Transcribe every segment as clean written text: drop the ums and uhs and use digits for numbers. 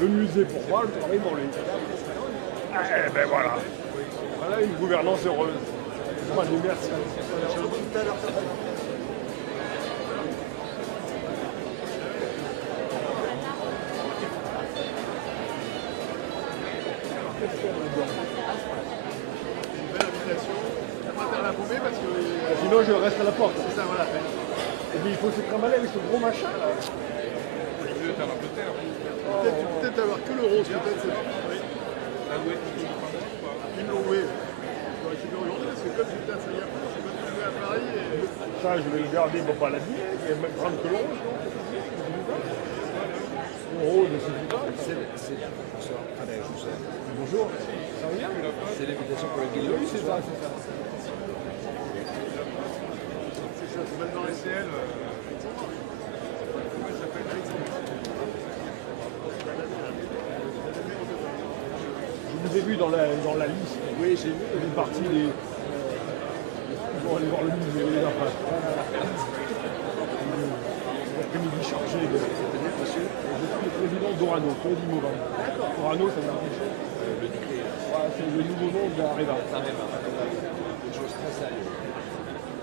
Le musée pour moi, le travail pour lui. Eh ben voilà. Voilà une gouvernance heureuse. Moi, je merci. Sinon, je reste à la porte. C'est ça, voilà. Et puis, il faut se trimballer avec ce gros machin là. Peut-être avoir que le rose, peut-être. Oui. Ils l'ont loué. J'aurais été aujourd'hui parce que comme j'étais à Singapour, je suis venu à Paris et. Ça, je vais le garder pour pas l'abîmer. Il est même prendre que le rose. Le rose, c'est pas. Bonjour. Ça va bien? C'est l'invitation pour le guillot. Oui, c'est ça, c'est ça. C'est même dans les CL. Comment il s'appelle? Je vous ai vu dans la liste. Oui, j'ai vu une partie des. Ils vont aller voir le musée. L'après-midi chargé de. Je suis le président d'Orano, Claude Morin. Orano, ça veut dire quelque chose. Voilà, c'est le nouveau nom de l'Areva. Une chose très sérieuse,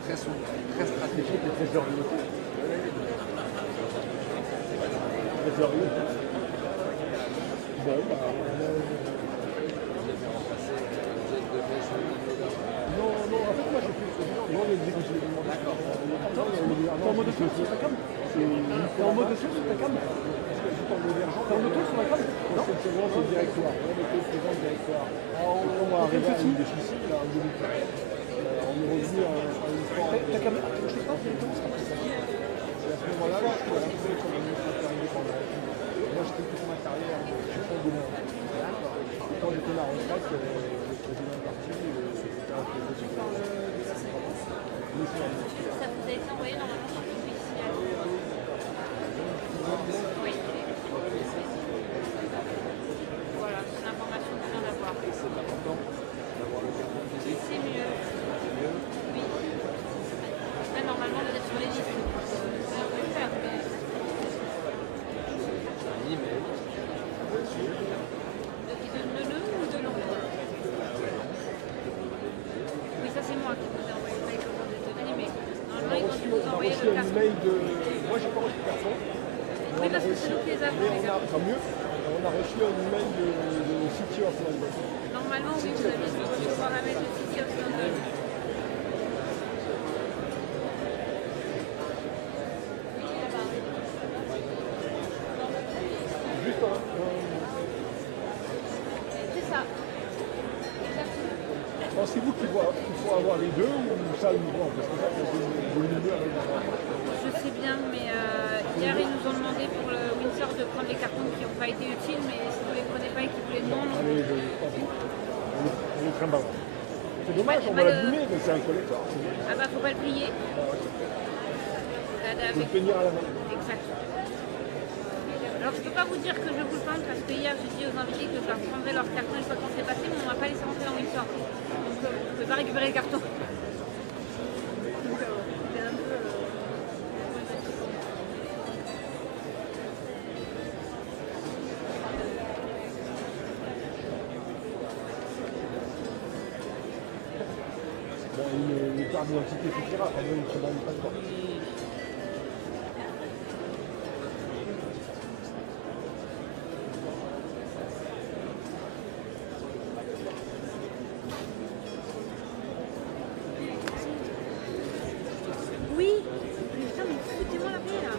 très stratégique et très sérieux. Très sérieux. Bon, bah. Non, en fait, moi, je suis président de l'exécutif. D'accord. T'es en mode de sur ta cam? T'es en mode de sur ta cam? T'es en auto sur la cam? Non, c'est le directoire. On est président du directoire. On va arriver à une déficit, là, en 2015. On est revenu à une forme. Ta caméra, je sais pas, comment ça passe? Et à ce moment-là, je suis rentré comme administrateur indépendant. Moi, j'étais toute ma carrière, je suis fondateur. Quand j'étais à la retraite, le président du parti, c'était un peu de ça vous a été envoyé normalement par l'officiel. Oui. Voilà, c'est une information que je viens d'avoir. C'est important d'avoir le carton physique. C'est mieux. Oui. Là, normalement, vous êtes sur les listes. Vous pouvez le faire, mais. J'ai un email. De Neuneu ou de Londres? Oui, ça c'est moi qui vous ai envoyé le mail quand vous êtes venu, mais normalement ils vont vous envoyer le carton. Moi, j'ai pas reçu personne. Oui, parce que c'est nous qui les avons. Tant mieux. On a reçu un email de City of London. Normalement, oui, vous avez dû recevoir un mail de City of London. Juste C'est ça. pensez-vous qu'il faut avoir les deux ou ça uniquement? Parce que ça, c'est le milieu avec Je sais bien, mais hier ils nous ont demandé pour le Windsor de prendre les cartons qui n'ont pas été utiles, mais si vous ne les prenez pas et qu'ils voulaient non. Allez, on les trimballe. C'est dommage, on va l'abîmer, mais c'est un collector. Ah bah faut pas le plier. Faut le tenir à la main. Exact. Alors je peux pas vous dire que je vous le prends parce que hier j'ai dit aux invités que je leur prendrais leur carton une fois qu'on s'est passé, mais on ne va pas laisser rentrer dans Windsor. Donc je ne peux pas récupérer les cartons. Une carte d'identité suffira, quand même, une ne passe pas. Oui, mais putain, mais foutez-moi la paix là.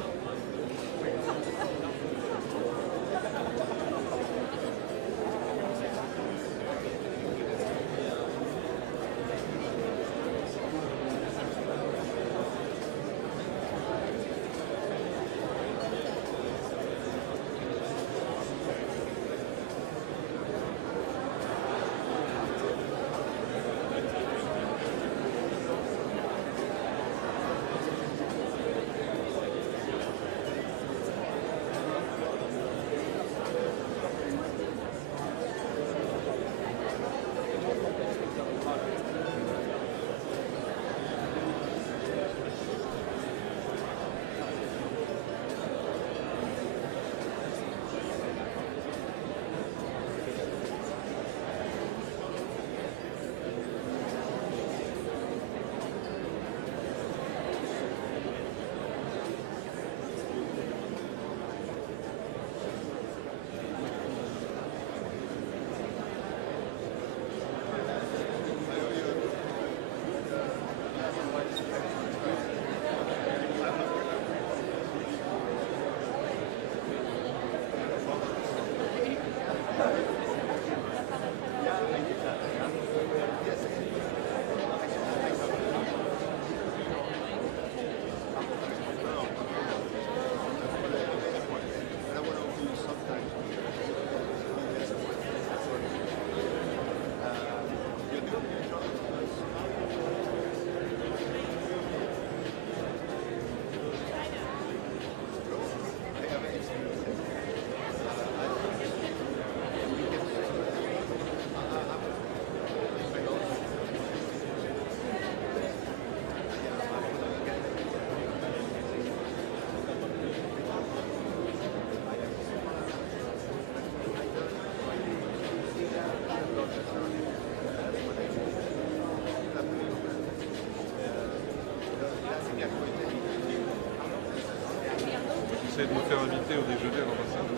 J'essaie de me faire inviter au déjeuner à l'ambassade.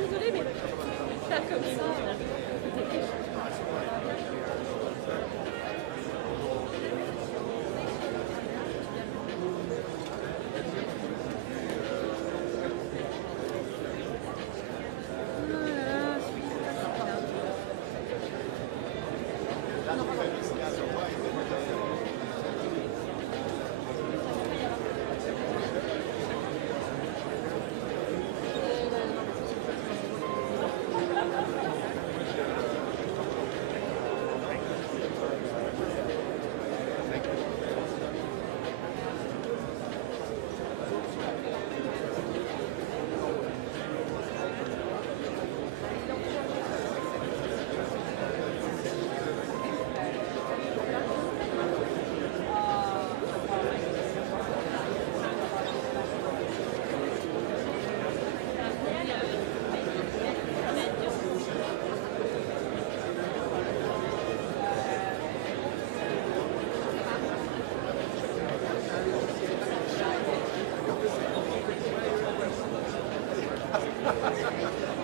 Désolée, mais là comme ça.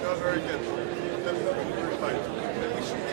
No, very good. That's very fine. But we should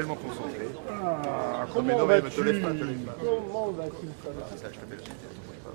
tellement concentré. Ah, Non mais comment non, mais vas-tu? te lève pas, te lève pas. Comment vas-tu, ça va? Ça, je t'appelle Gilles, ne bouge pas.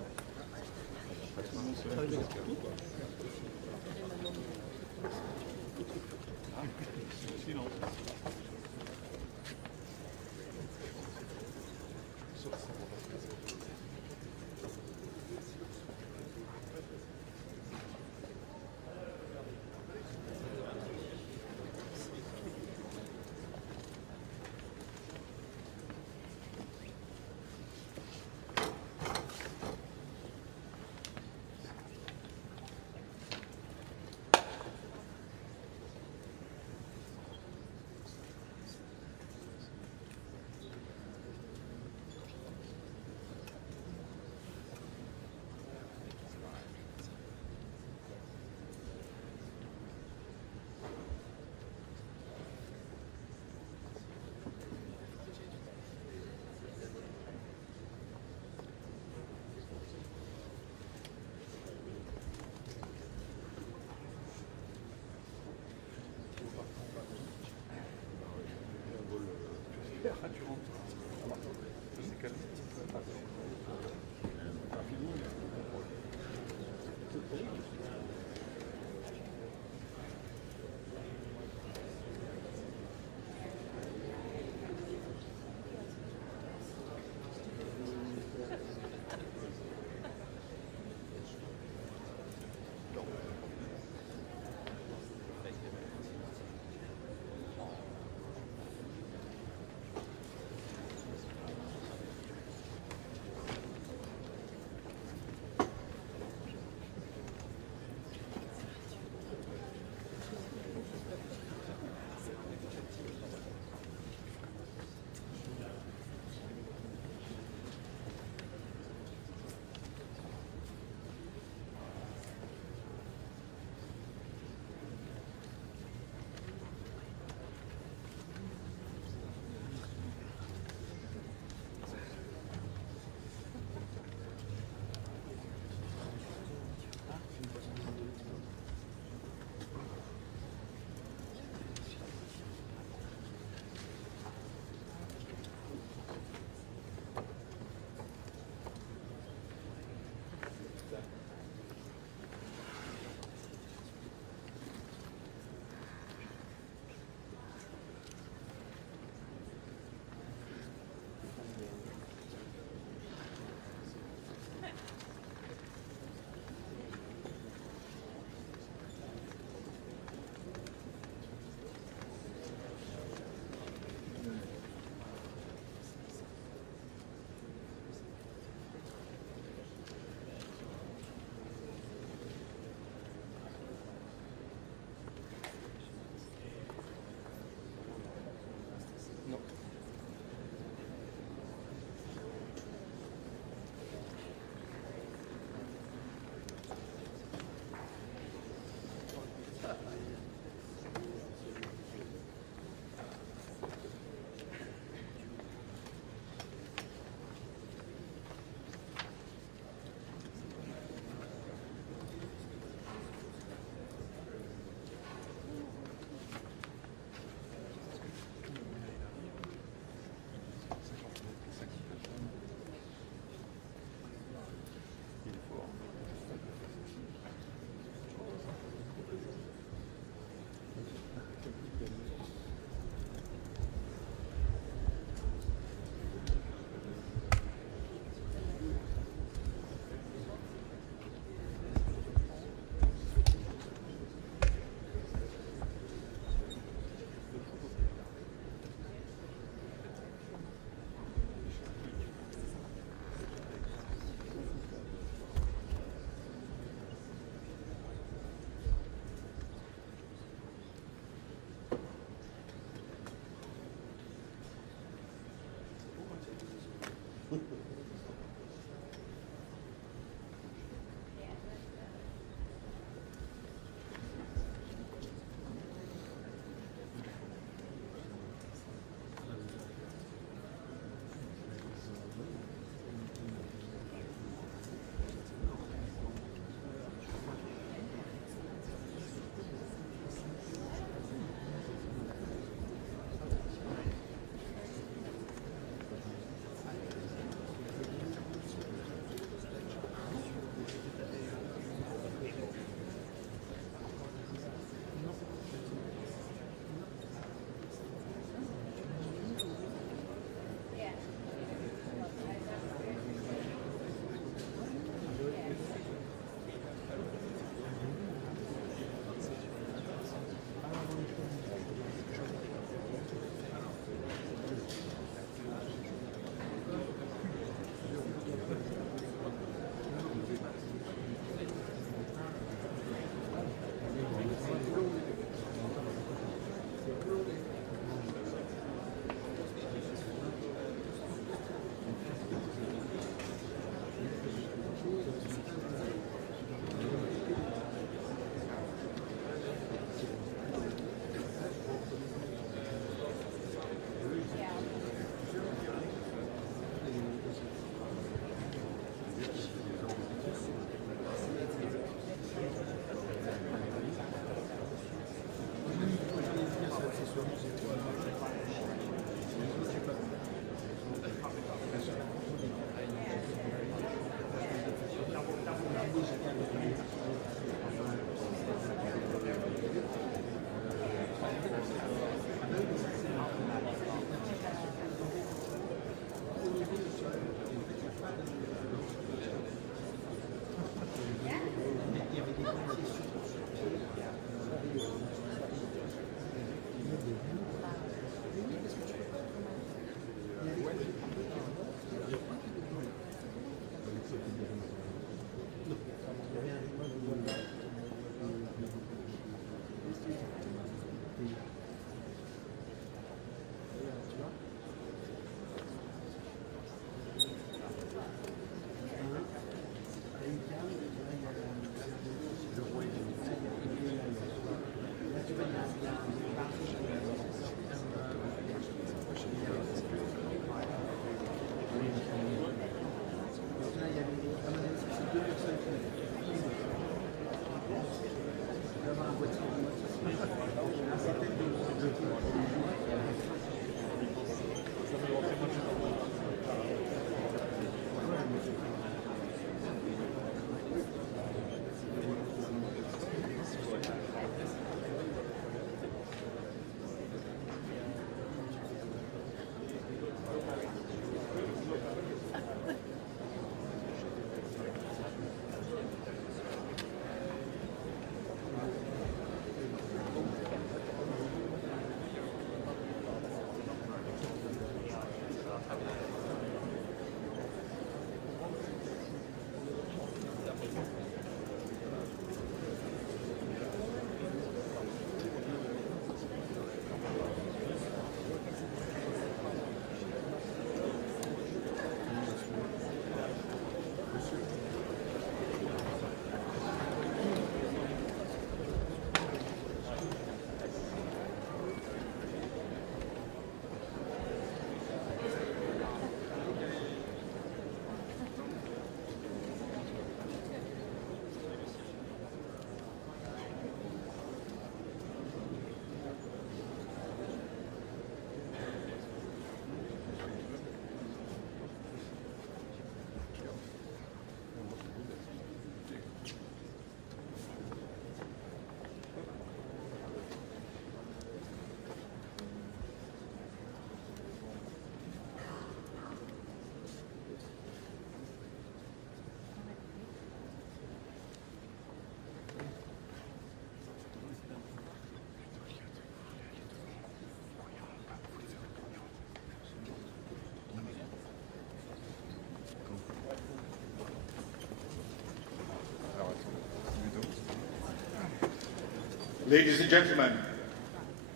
Ladies and gentlemen,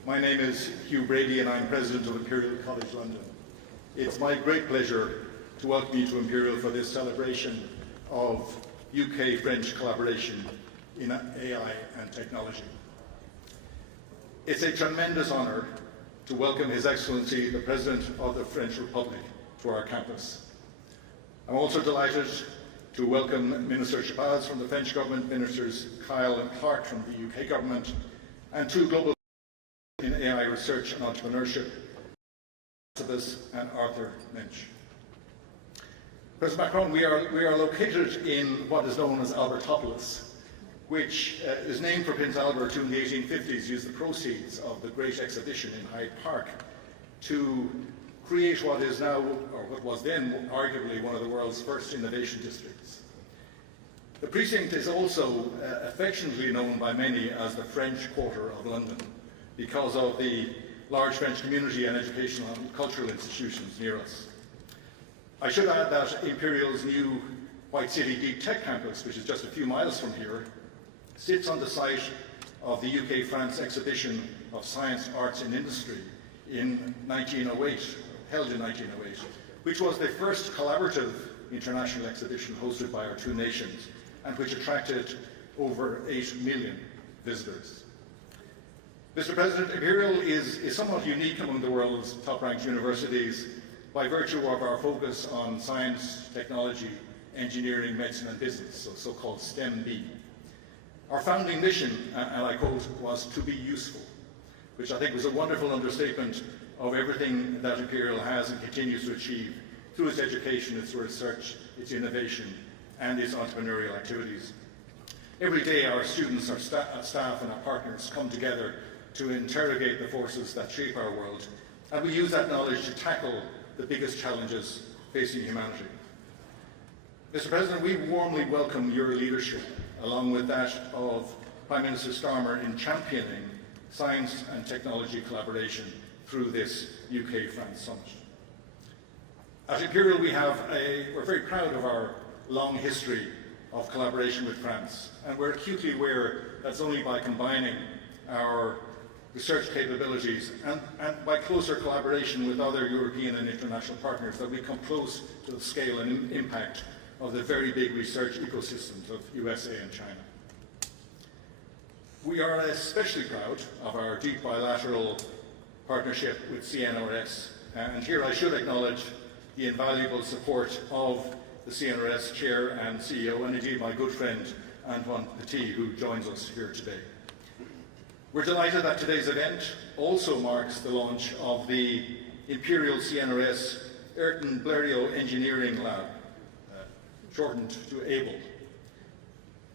my name is Hugh Brady and I'm President of Imperial College London. It's my great pleasure to welcome you to Imperial for this celebration of UK-French collaboration in AI and technology. It's a tremendous honour to welcome His Excellency the President of the French Republic to our campus. I'm also delighted to welcome Minister Shabazz from the French Government, Ministers Keir and Clark from the UK Government, and two global in AI research and entrepreneurship, and Arthur Lynch. President Macron, we are located in what is known as Albertopolis, which is named for Prince Albert, who in the 1850s used the proceeds of the Great Exhibition in Hyde Park to create what is now, or what was then arguably one of the world's first innovation districts. The precinct is also affectionately known by many as the French Quarter of London because of the large French community and educational and cultural institutions near us. I should add that Imperial's new White City Deep Tech campus, which is just a few miles from here, sits on the site of the UK-France Exhibition of Science, Arts and Industry in 1908, held in 1908, which was the first collaborative international exhibition hosted by our two nations and which attracted over 8 million visitors. Mr. President, Imperial is somewhat unique among the world's top-ranked universities by virtue of our focus on science, technology, engineering, medicine and business, so-called STEM-B. Our founding mission, and I quote, was to be useful, which I think was a wonderful understatement of everything that Imperial has and continues to achieve through its education, its research, its innovation, and its entrepreneurial activities. Every day our students, our staff and our partners come together to interrogate the forces that shape our world, and we use that knowledge to tackle the biggest challenges facing humanity. Mr. President, we warmly welcome your leadership, along with that of Prime Minister Starmer, in championing science and technology collaboration through this UK-France summit. At Imperial we're very proud of our long history of collaboration with France, and we're acutely aware that it's only by combining our research capabilities and by closer collaboration with other European and international partners that we come close to the scale and impact of the very big research ecosystems of USA and China. We are especially proud of our deep bilateral partnership with CNRS, and here I should acknowledge the invaluable support of the CNRS Chair and CEO, and indeed my good friend Antoine Petit, who joins us here today. We're delighted that today's event also marks the launch of the Imperial CNRS Ayrton Blériot Engineering Lab, shortened to ABLE.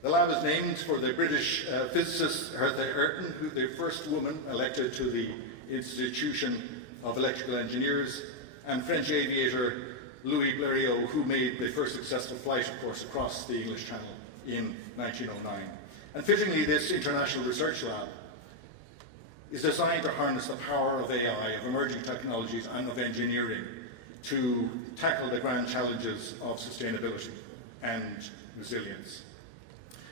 The lab is named for the British physicist Hertha Ayrton, who the first woman elected to the Institution of Electrical Engineers, and French aviator Louis Blériot, who made the first successful flight, of course, across the English Channel in 1909. And fittingly, this international research lab is designed to harness the power of AI, of emerging technologies and of engineering to tackle the grand challenges of sustainability and resilience.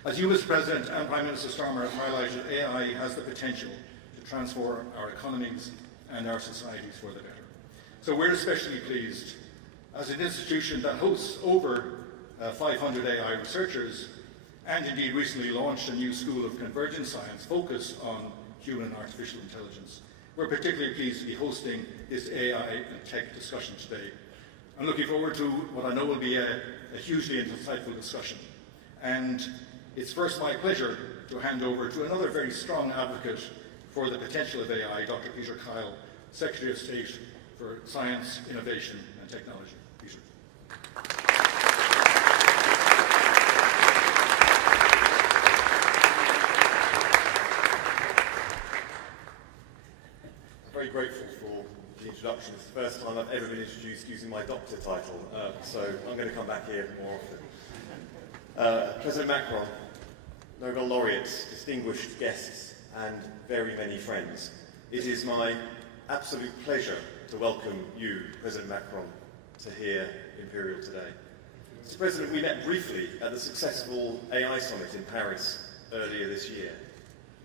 As you, Mr. President, and Prime Minister Starmer have highlighted, AI has the potential to transform our economies and our societies for the better. So we're especially pleased, as an institution that hosts over 500 AI researchers, and indeed recently launched a new school of convergent science focused on human and artificial intelligence. We're particularly pleased to be hosting this AI and tech discussion today. I'm looking forward to what I know will be a hugely insightful discussion. And it's first my pleasure to hand over to another very strong advocate for the potential of AI, Dr. Peter Keir, Secretary of State for Science, Innovation and Technology. Peter. I'm very grateful for the introduction. It's the first time I've ever been introduced using my doctor title, so I'm going to come back here more often. President Macron, Nobel laureates, distinguished guests, and very many friends, it is my absolute pleasure to welcome you, President Macron, to here Imperial today. Mr. President, we met briefly at the successful AI Summit in Paris earlier this year.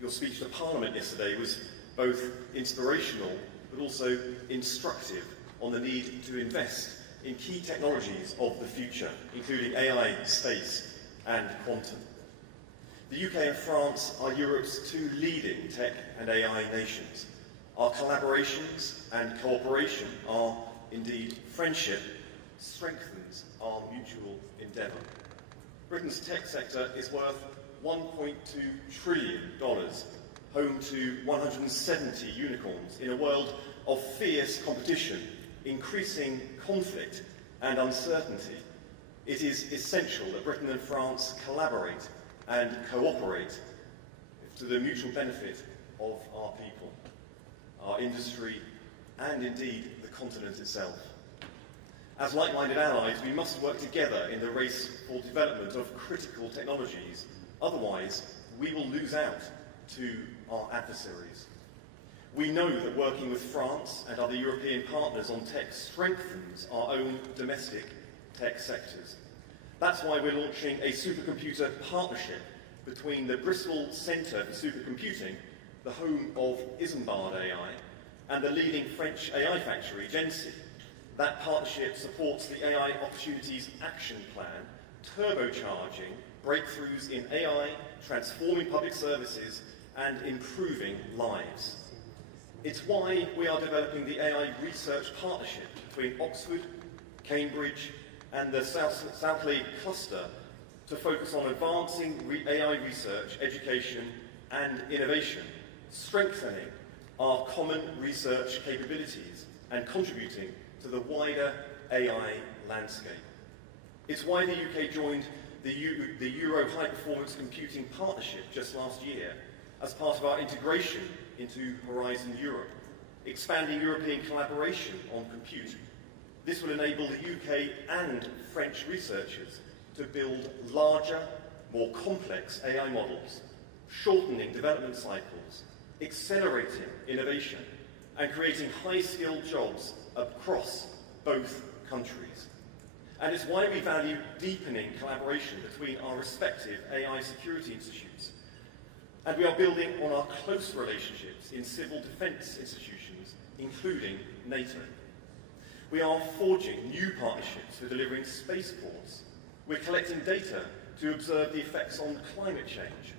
your speech to Parliament yesterday was both inspirational but also instructive on the need to invest in key technologies of the future, including AI, space and quantum. The UK and France are Europe's two leading tech and AI nations. Our collaborations and cooperation, our indeed friendship, strengthens our mutual endeavour. Britain's tech sector is worth $1.2 trillion, home to 170 unicorns in a world of fierce competition, increasing conflict and uncertainty. It is essential that Britain and France collaborate and cooperate to the mutual benefit of our people, our industry, and indeed the continent itself. As like-minded allies, we must work together in the race for development of critical technologies. Otherwise, we will lose out to our adversaries. We know that working with France and other European partners on tech strengthens our own domestic tech sectors. That's why we're launching a supercomputer partnership between the Bristol Centre for Supercomputing, the home of Isambard AI, and the leading French AI factory, Gency. That partnership supports the AI Opportunities Action Plan, turbocharging breakthroughs in AI, transforming public services, and improving lives. It's why we are developing the AI Research Partnership between Oxford, Cambridge, and the South League cluster to focus on advancing AI research, education, and innovation, strengthening our common research capabilities, and contributing to the wider AI landscape. It's why the UK joined the Euro High Performance Computing Partnership just last year as part of our integration into Horizon Europe, expanding European collaboration on compute. This will enable the UK and French researchers to build larger, more complex AI models, shortening development cycles, accelerating innovation, and creating high-skilled jobs across both countries. And it's why we value deepening collaboration between our respective AI security institutes. And we are building on our close relationships in civil defence institutions, including NATO. We are forging new partnerships for delivering spaceports. We're collecting data to observe the effects on climate change.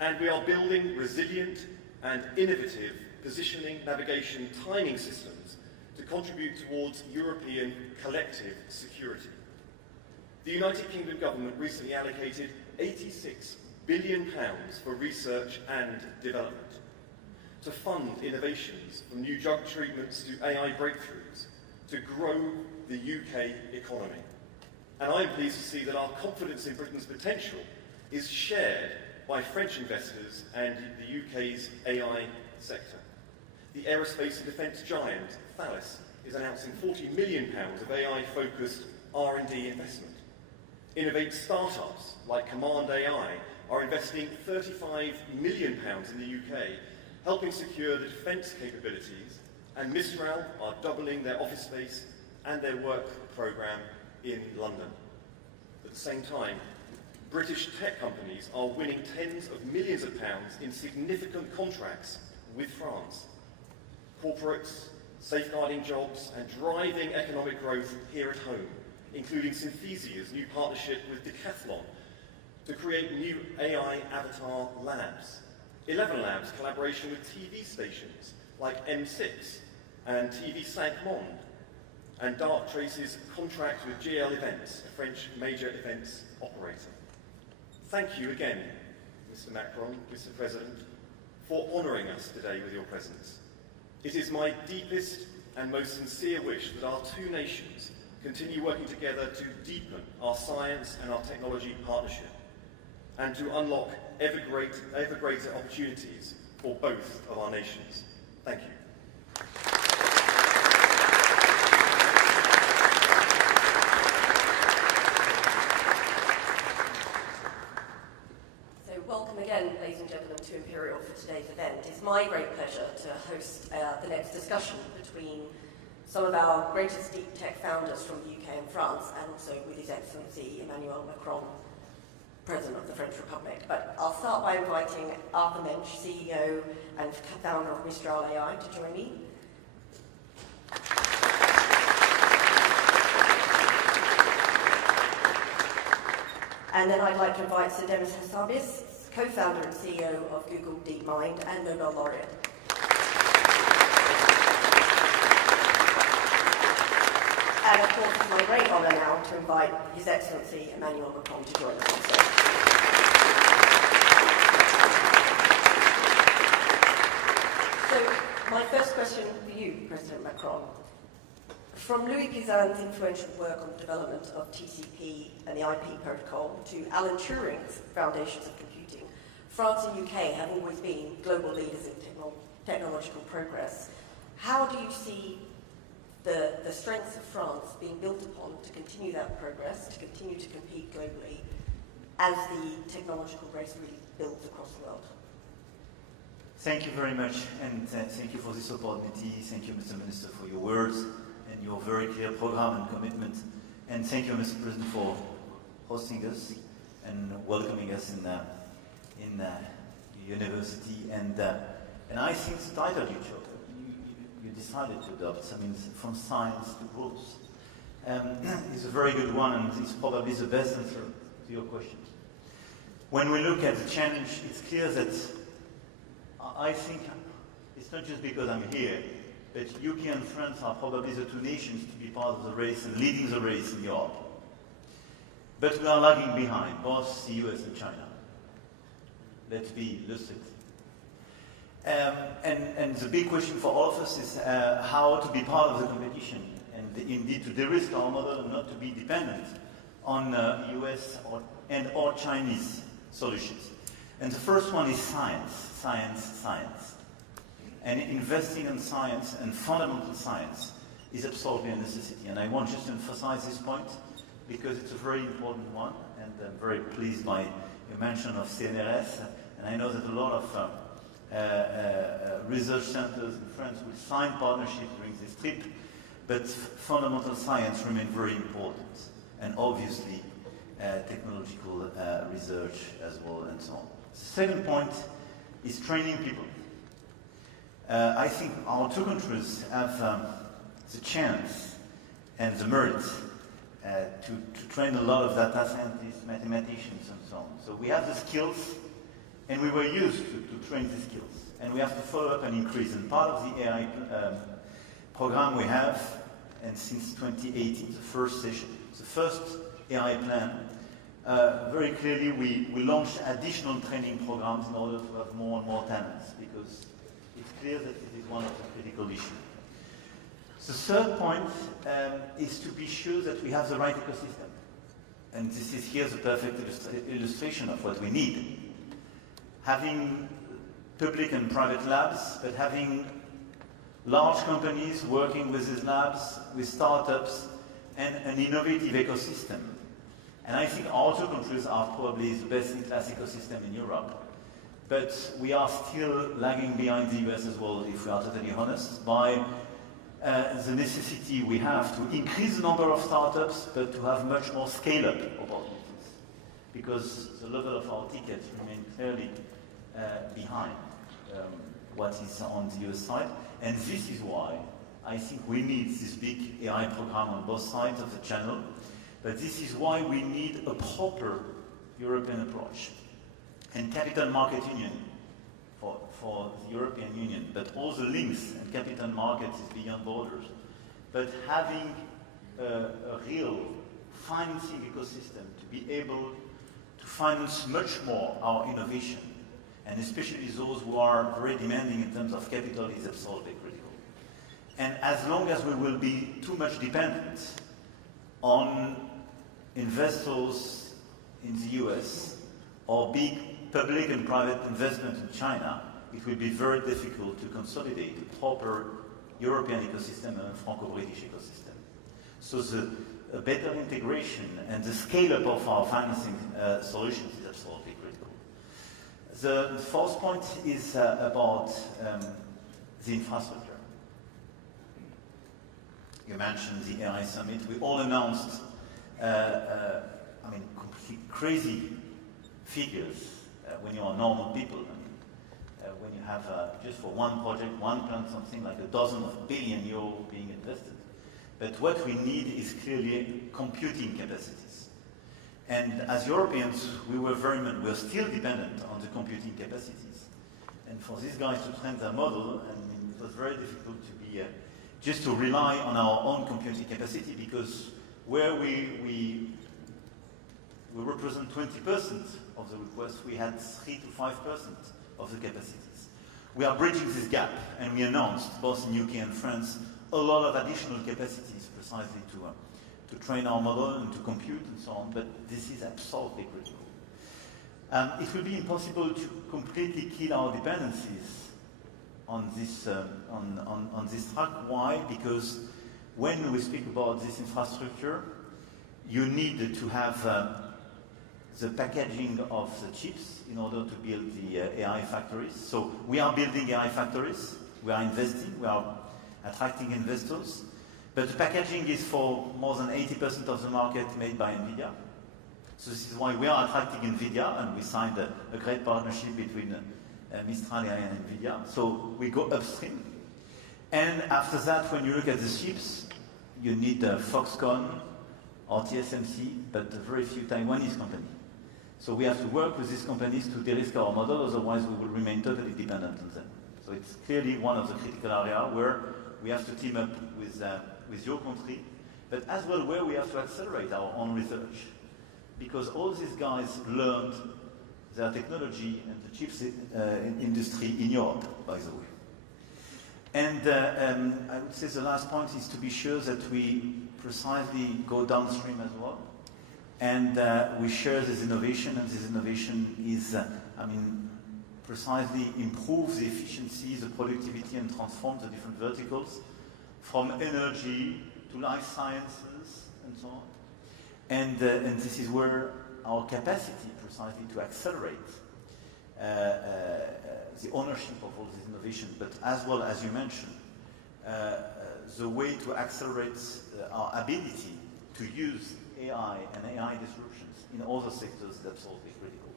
And we are building resilient and innovative positioning, navigation, timing systems to contribute towards European collective security. The United Kingdom government recently allocated £86 billion for research and development, to fund innovations from new drug treatments to AI breakthroughs, to grow the UK economy. And I'm pleased to see that our confidence in Britain's potential is shared by French investors and the UK's AI sector. The aerospace and defence giant, Thales, is announcing £40 million of AI-focused R&D investment. Innovate startups like Command AI are investing £35 million in the UK, helping secure the defence capabilities, and Mistral are doubling their office space and their work programme in London. At the same time, British tech companies are winning tens of millions of pounds in significant contracts with France. Corporates, safeguarding jobs and driving economic growth here at home, including Synthesia's new partnership with Decathlon to create new AI avatar labs. 11 Labs collaboration with TV stations like M6 and TV 5 Monde, and Darktrace's contract with GL Events, a French major events operator. Thank you again, Mr. Macron, Mr. President, for honouring us today with your presence. It is my deepest and most sincere wish that our two nations continue working together to deepen our science and our technology partnership and to unlock ever greater opportunities for both of our nations. Thank you. Welcome again, ladies and gentlemen, to Imperial for today's event. It's my great pleasure to host the next discussion between some of our greatest deep tech founders from the UK and France, and also with His Excellency Emmanuel Macron, President of the French Republic. But I'll start by inviting Arthur Mensch, CEO and founder of Mistral AI, to join me. And then I'd like to invite Sir Demis Hassabis, co-founder and CEO of Google DeepMind and Nobel laureate. And of course, it's my great honour now to invite His Excellency Emmanuel Macron to join us on stage. So, my first question for you, President Macron. From Louis Pizin's influential work on the development of TCP and the IP protocol to Alan Turing's foundations of computing, France and UK have always been global leaders in technological progress. How do you see the strengths of France being built upon to continue that progress, to continue to compete globally as the technological race really builds across the world? Thank you very much, and thank you for this opportunity. Thank you, Mr. Minister, for your words and your very clear program and commitment. And thank you, Mr. President, for hosting us and welcoming us in the university. And I think the title you decided to adopt, I mean, from science to growth, is a very good one, and it's probably the best answer to your question. When we look at the challenge, it's clear that I think it's not just because I'm here, but UK and France are probably the two nations to be part of the race and leading the race in Europe. But we are lagging behind, both the US and China. Let's be lucid. And the big question for all of us is how to be part of the competition and indeed to de-risk our model and not to be dependent on US or Chinese solutions. And the first one is science. And investing in science and fundamental science is absolutely a necessity. And I want just to emphasize this point because it's a very important one, and I'm very pleased by your mention of CNRS. And I know that a lot of research centers in France will sign partnerships during this trip, but fundamental science remains very important, and obviously technological research as well, and so on. The second point is training people. I think our two countries have the chance and the merit to train a lot of data scientists, mathematicians, and so on. So we have the skills, and we were used to train the skills. And we have to follow up and increase. And part of the AI program we have, and since 2018, the first session, the first AI plan, very clearly we launched additional training programs in order to have more and more talents, because it's clear that it is one of the critical issues. The third point is to be sure that we have the right ecosystem. And this is here the perfect illustration of what we need. Having public and private labs, but having large companies working with these labs, with startups, and an innovative ecosystem. And I think our two countries are probably the best-in-class ecosystem in Europe. But we are still lagging behind the US as well, if we are totally honest, by the necessity we have to increase the number of startups, but to have much more scale-up opportunities. Because the level of our tickets remain clearly behind what is on the US side. And this is why I think we need this big AI program on both sides of the channel. But this is why we need a proper European approach. And capital market union for the European Union, but all the links and capital markets is beyond borders. But having a real financing ecosystem to be able to finance much more our innovation, and especially those who are very demanding in terms of capital, is absolutely critical. And as long as we will be too much dependent on investors in the US or big public and private investment in China, it will be very difficult to consolidate a proper European ecosystem and a Franco-British ecosystem. So the better integration and the scale-up of our financing solutions is absolutely critical. The fourth point is about the infrastructure. You mentioned the AI summit. We all announced, completely crazy figures when you are normal people. When you have, just for one project, one plant, something like a dozen of billion euro being invested. But what we need is clearly computing capacities. And as Europeans, we're still dependent on the computing capacities. And for these guys to train their model, and it was very difficult to be, just to rely on our own computing capacity, because where we represent 20% of the requests, we had 3 to 5% of the capacities. We are bridging this gap, and we announced, both in UK and France, a lot of additional capacities precisely to train our model and to compute and so on, but this is absolutely critical. It will be impossible to completely kill our dependencies on this track. Why? Because when we speak about this infrastructure, you need to have the packaging of the chips in order to build the AI factories. So we are building AI factories, we are investing, we are attracting investors, but the packaging is for more than 80% of the market made by NVIDIA. So this is why we are attracting NVIDIA, and we signed a great partnership between Mistral AI and NVIDIA. So we go upstream. And after that, when you look at the chips, you need Foxconn or TSMC, but very few Taiwanese companies. So we have to work with these companies to de-risk our model, otherwise we will remain totally dependent on them. So it's clearly one of the critical areas where we have to team up with your country, but as well where we have to accelerate our own research. Because all these guys learned their technology and the chips industry in Europe, by the way. And I would say the last point is to be sure that we precisely go downstream as well. And we share this innovation, and this innovation is, precisely improve the efficiency, the productivity, and transform the different verticals from energy to life sciences and so on. And this is where our capacity precisely to accelerate the ownership of all this innovation, but as well as you mentioned, the way to accelerate our ability to use AI and AI disruptions in other sectors is absolutely critical.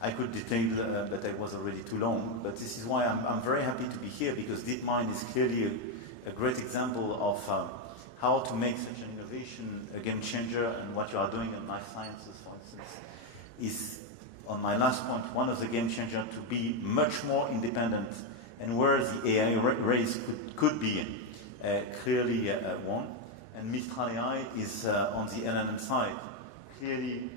I could detail, but I was already too long, but this is why I'm very happy to be here, because DeepMind is clearly a great example of how to make such an innovation a game changer, and what you are doing in life sciences, for instance, is, on my last point, one of the game changers to be much more independent, and where the AI race could be clearly one. And Mistral AI is on the LLM side, clearly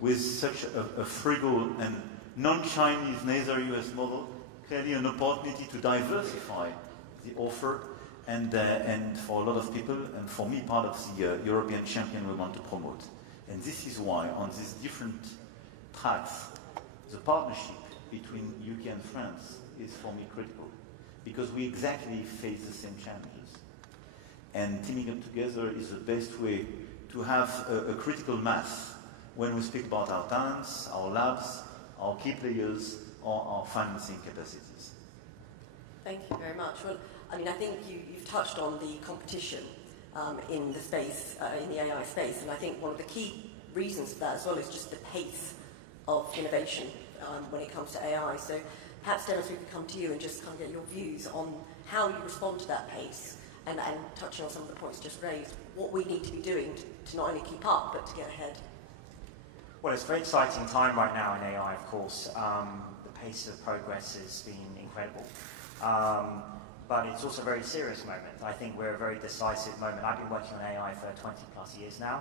with such a frugal and non-Chinese, neither US model, clearly an opportunity to diversify the offer, and for a lot of people, and for me, part of the European champion we want to promote. And this is why, on these different tracks, the partnership between UK and France is for me critical, because we exactly face the same challenges. And teaming up together is the best way to have a critical mass when we speak about our talents, our labs, our key players, or our financing capacities. Thank you very much. Well, I think you've touched on the competition in the space, in the AI space, and I think one of the key reasons for that as well is just the pace of innovation when it comes to AI. So perhaps, Dennis, we could come to you and just kind of get your views on how you respond to that pace, and touching on some of the points just raised, what we need to be doing to not only keep up, but to get ahead. Well, it's a very exciting time right now in AI, of course. The pace of progress has been incredible. But it's also a very serious moment. I think we're a very decisive moment. I've been working on AI for 20 plus years now.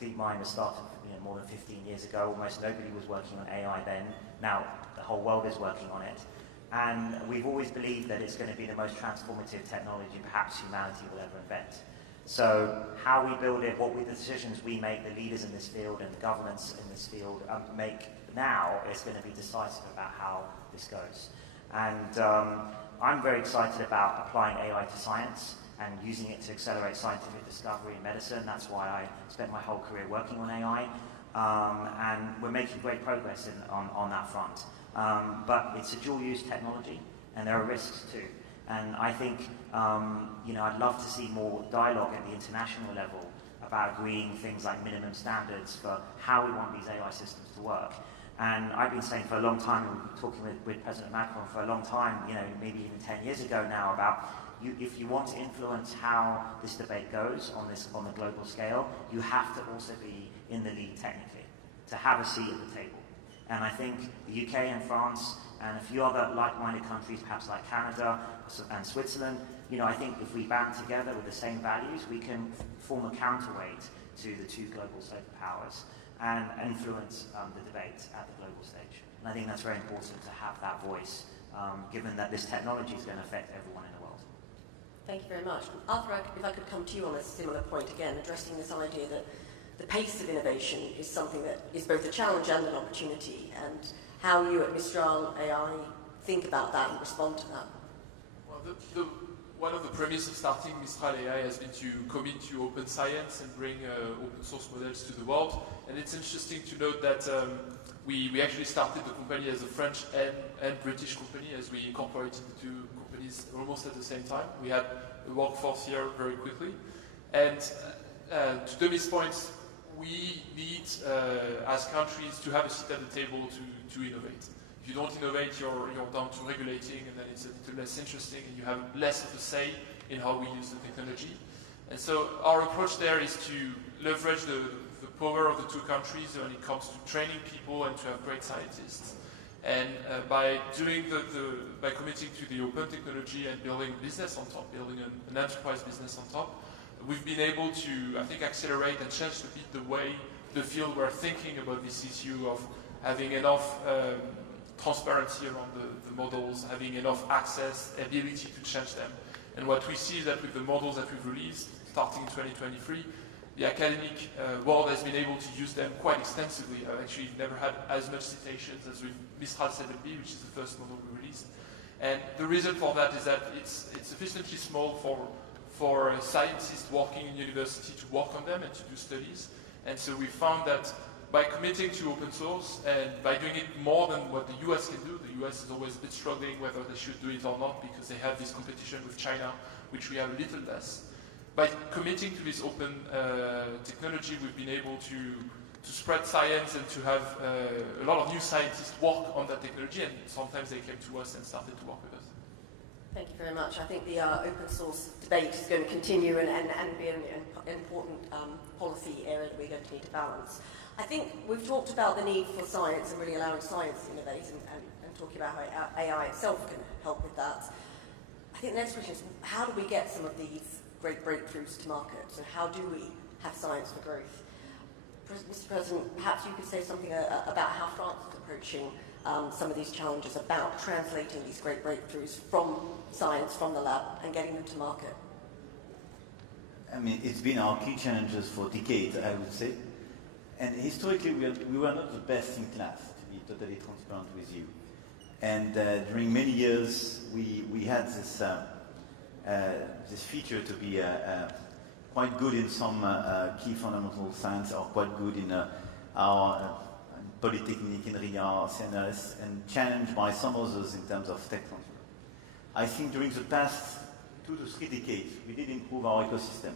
DeepMind was started more than 15 years ago. Almost nobody was working on AI then. Now the whole world is working on it. And we've always believed that it's going to be the most transformative technology perhaps humanity will ever invent. So how we build it, what the decisions we make, the leaders in this field and the governments in this field make now is going to be decisive about how this goes. And I'm very excited about applying AI to science and using it to accelerate scientific discovery in medicine. That's why I spent my whole career working on AI. And we're making great progress on that front. But it's a dual-use technology, and there are risks too. And I think, I'd love to see more dialogue at the international level about agreeing things like minimum standards for how we want these AI systems to work. And I've been saying for a long time, and talking with President Macron for a long time, maybe even 10 years ago now, about if you want to influence how this debate goes on the global scale, you have to also be in the lead technically, to have a seat at the table. And I think the UK and France and a few other like-minded countries, perhaps like Canada and Switzerland, I think if we band together with the same values, we can form a counterweight to the two global superpowers and influence the debate at the global stage. And I think that's very important to have that voice, given that this technology is going to affect everyone in the world. Thank you very much. Arthur, if I could come to you on a similar point again, addressing this idea that the pace of innovation is something that is both a challenge and an opportunity, and how you at Mistral AI think about that and respond to that. Well, one of the premises of starting Mistral AI has been to commit to open science and bring open source models to the world. And it's interesting to note that we actually started the company as a French and British company, as we incorporated the two companies almost at the same time. We had a workforce here very quickly. And to Demi's point, we need, as countries, to have a seat at the table to innovate. If you don't innovate, you're down to regulating, and then it's a little less interesting, and you have less of a say in how we use the technology. And so our approach there is to leverage the power of the two countries when it comes to training people and to have great scientists. And by committing to the open technology and building business on top, building an enterprise business on top, we've been able to, I think, accelerate and change a bit the way the field were thinking about this issue of having enough transparency around the models, having enough access, ability to change them. And what we see is that with the models that we've released, starting in 2023, the academic world has been able to use them quite extensively. I've actually never had as much citations as with Mistral 7B, which is the first model we released. And the reason for that is that it's sufficiently small for scientists working in university to work on them and to do studies. And so we found that by committing to open source and by doing it more than what the US can do, the US is always a bit struggling whether they should do it or not because they have this competition with China, which we have a little less. By committing to this open technology, we've been able to spread science and to have a lot of new scientists work on that technology, and sometimes they came to us and started to work with us. Thank you very much. I think the open source debate is going to continue and be an important policy area that we're going to need to balance. I think we've talked about the need for science and really allowing science to innovate and talking about how AI itself can help with that. I think the next question is, how do we get some of these great breakthroughs to market? So how do we have science for growth? Mr. President, perhaps you could say something about how France is approaching some of these challenges, about translating these great breakthroughs from science, from the lab, and getting them to market. I mean, it's been our key challenges for decades, I would say. And historically, we were not the best in class, to be totally transparent with you. And during many years, we had this feature to be quite good in some key fundamental science, or quite good in our Polytechnique, in RIA, CNRS, and challenged by some others in terms of tech transfer. I think during the past 2 to 3 decades, we did improve our ecosystem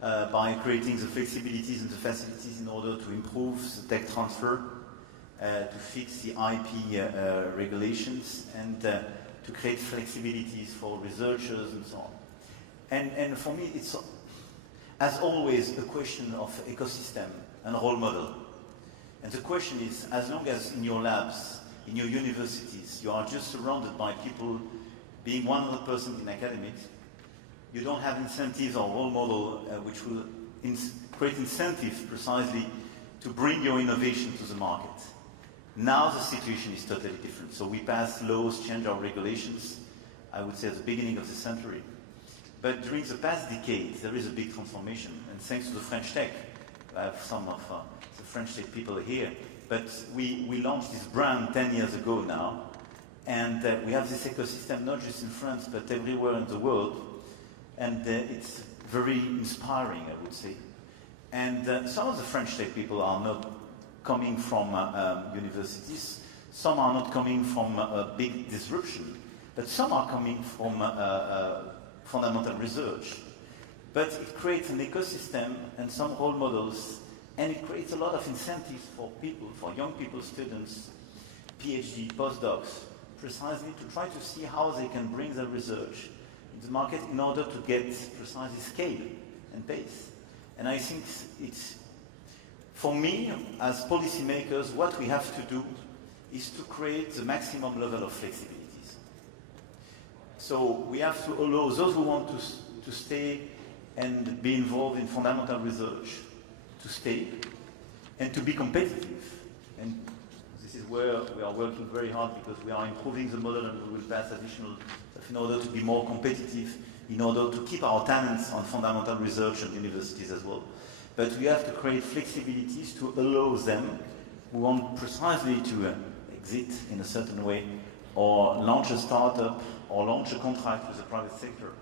by creating the flexibilities and the facilities in order to improve the tech transfer, to fix the IP regulations, and to create flexibilities for researchers and so on. And for me, it's, as always, a question of ecosystem and role model. And the question is, as long as in your labs, in your universities, you are just surrounded by people being 100% in academics, you don't have incentives or role model which will create incentives precisely to bring your innovation to the market. Now the situation is totally different. So we passed laws, changed our regulations, I would say at the beginning of the century. But during the past decades, there is a big transformation. And thanks to the French tech, I have some of the French tech people here, but we launched this brand 10 years ago now. And we have this ecosystem not just in France, but everywhere in the world. And it's very inspiring, I would say. And some of the French tech people are not coming from universities. Some are not coming from a big disruption. But some are coming from fundamental research. But it creates an ecosystem and some role models And it creates a lot of incentives for people, for young people, students, PhD, postdocs, precisely to try to see how they can bring their research into the market in order to get precisely scale and pace. And I think it's, for me, as policymakers, what we have to do is to create the maximum level of flexibilities. So we have to allow those who want to stay and be involved in fundamental research to stay and to be competitive. And this is where we are working very hard, because we are improving the model and we will pass additional stuff in order to be more competitive, in order to keep our talents on fundamental research and universities as well. But we have to create flexibilities to allow them who want precisely to exit in a certain way, or launch a startup, or launch a contract with the private sector,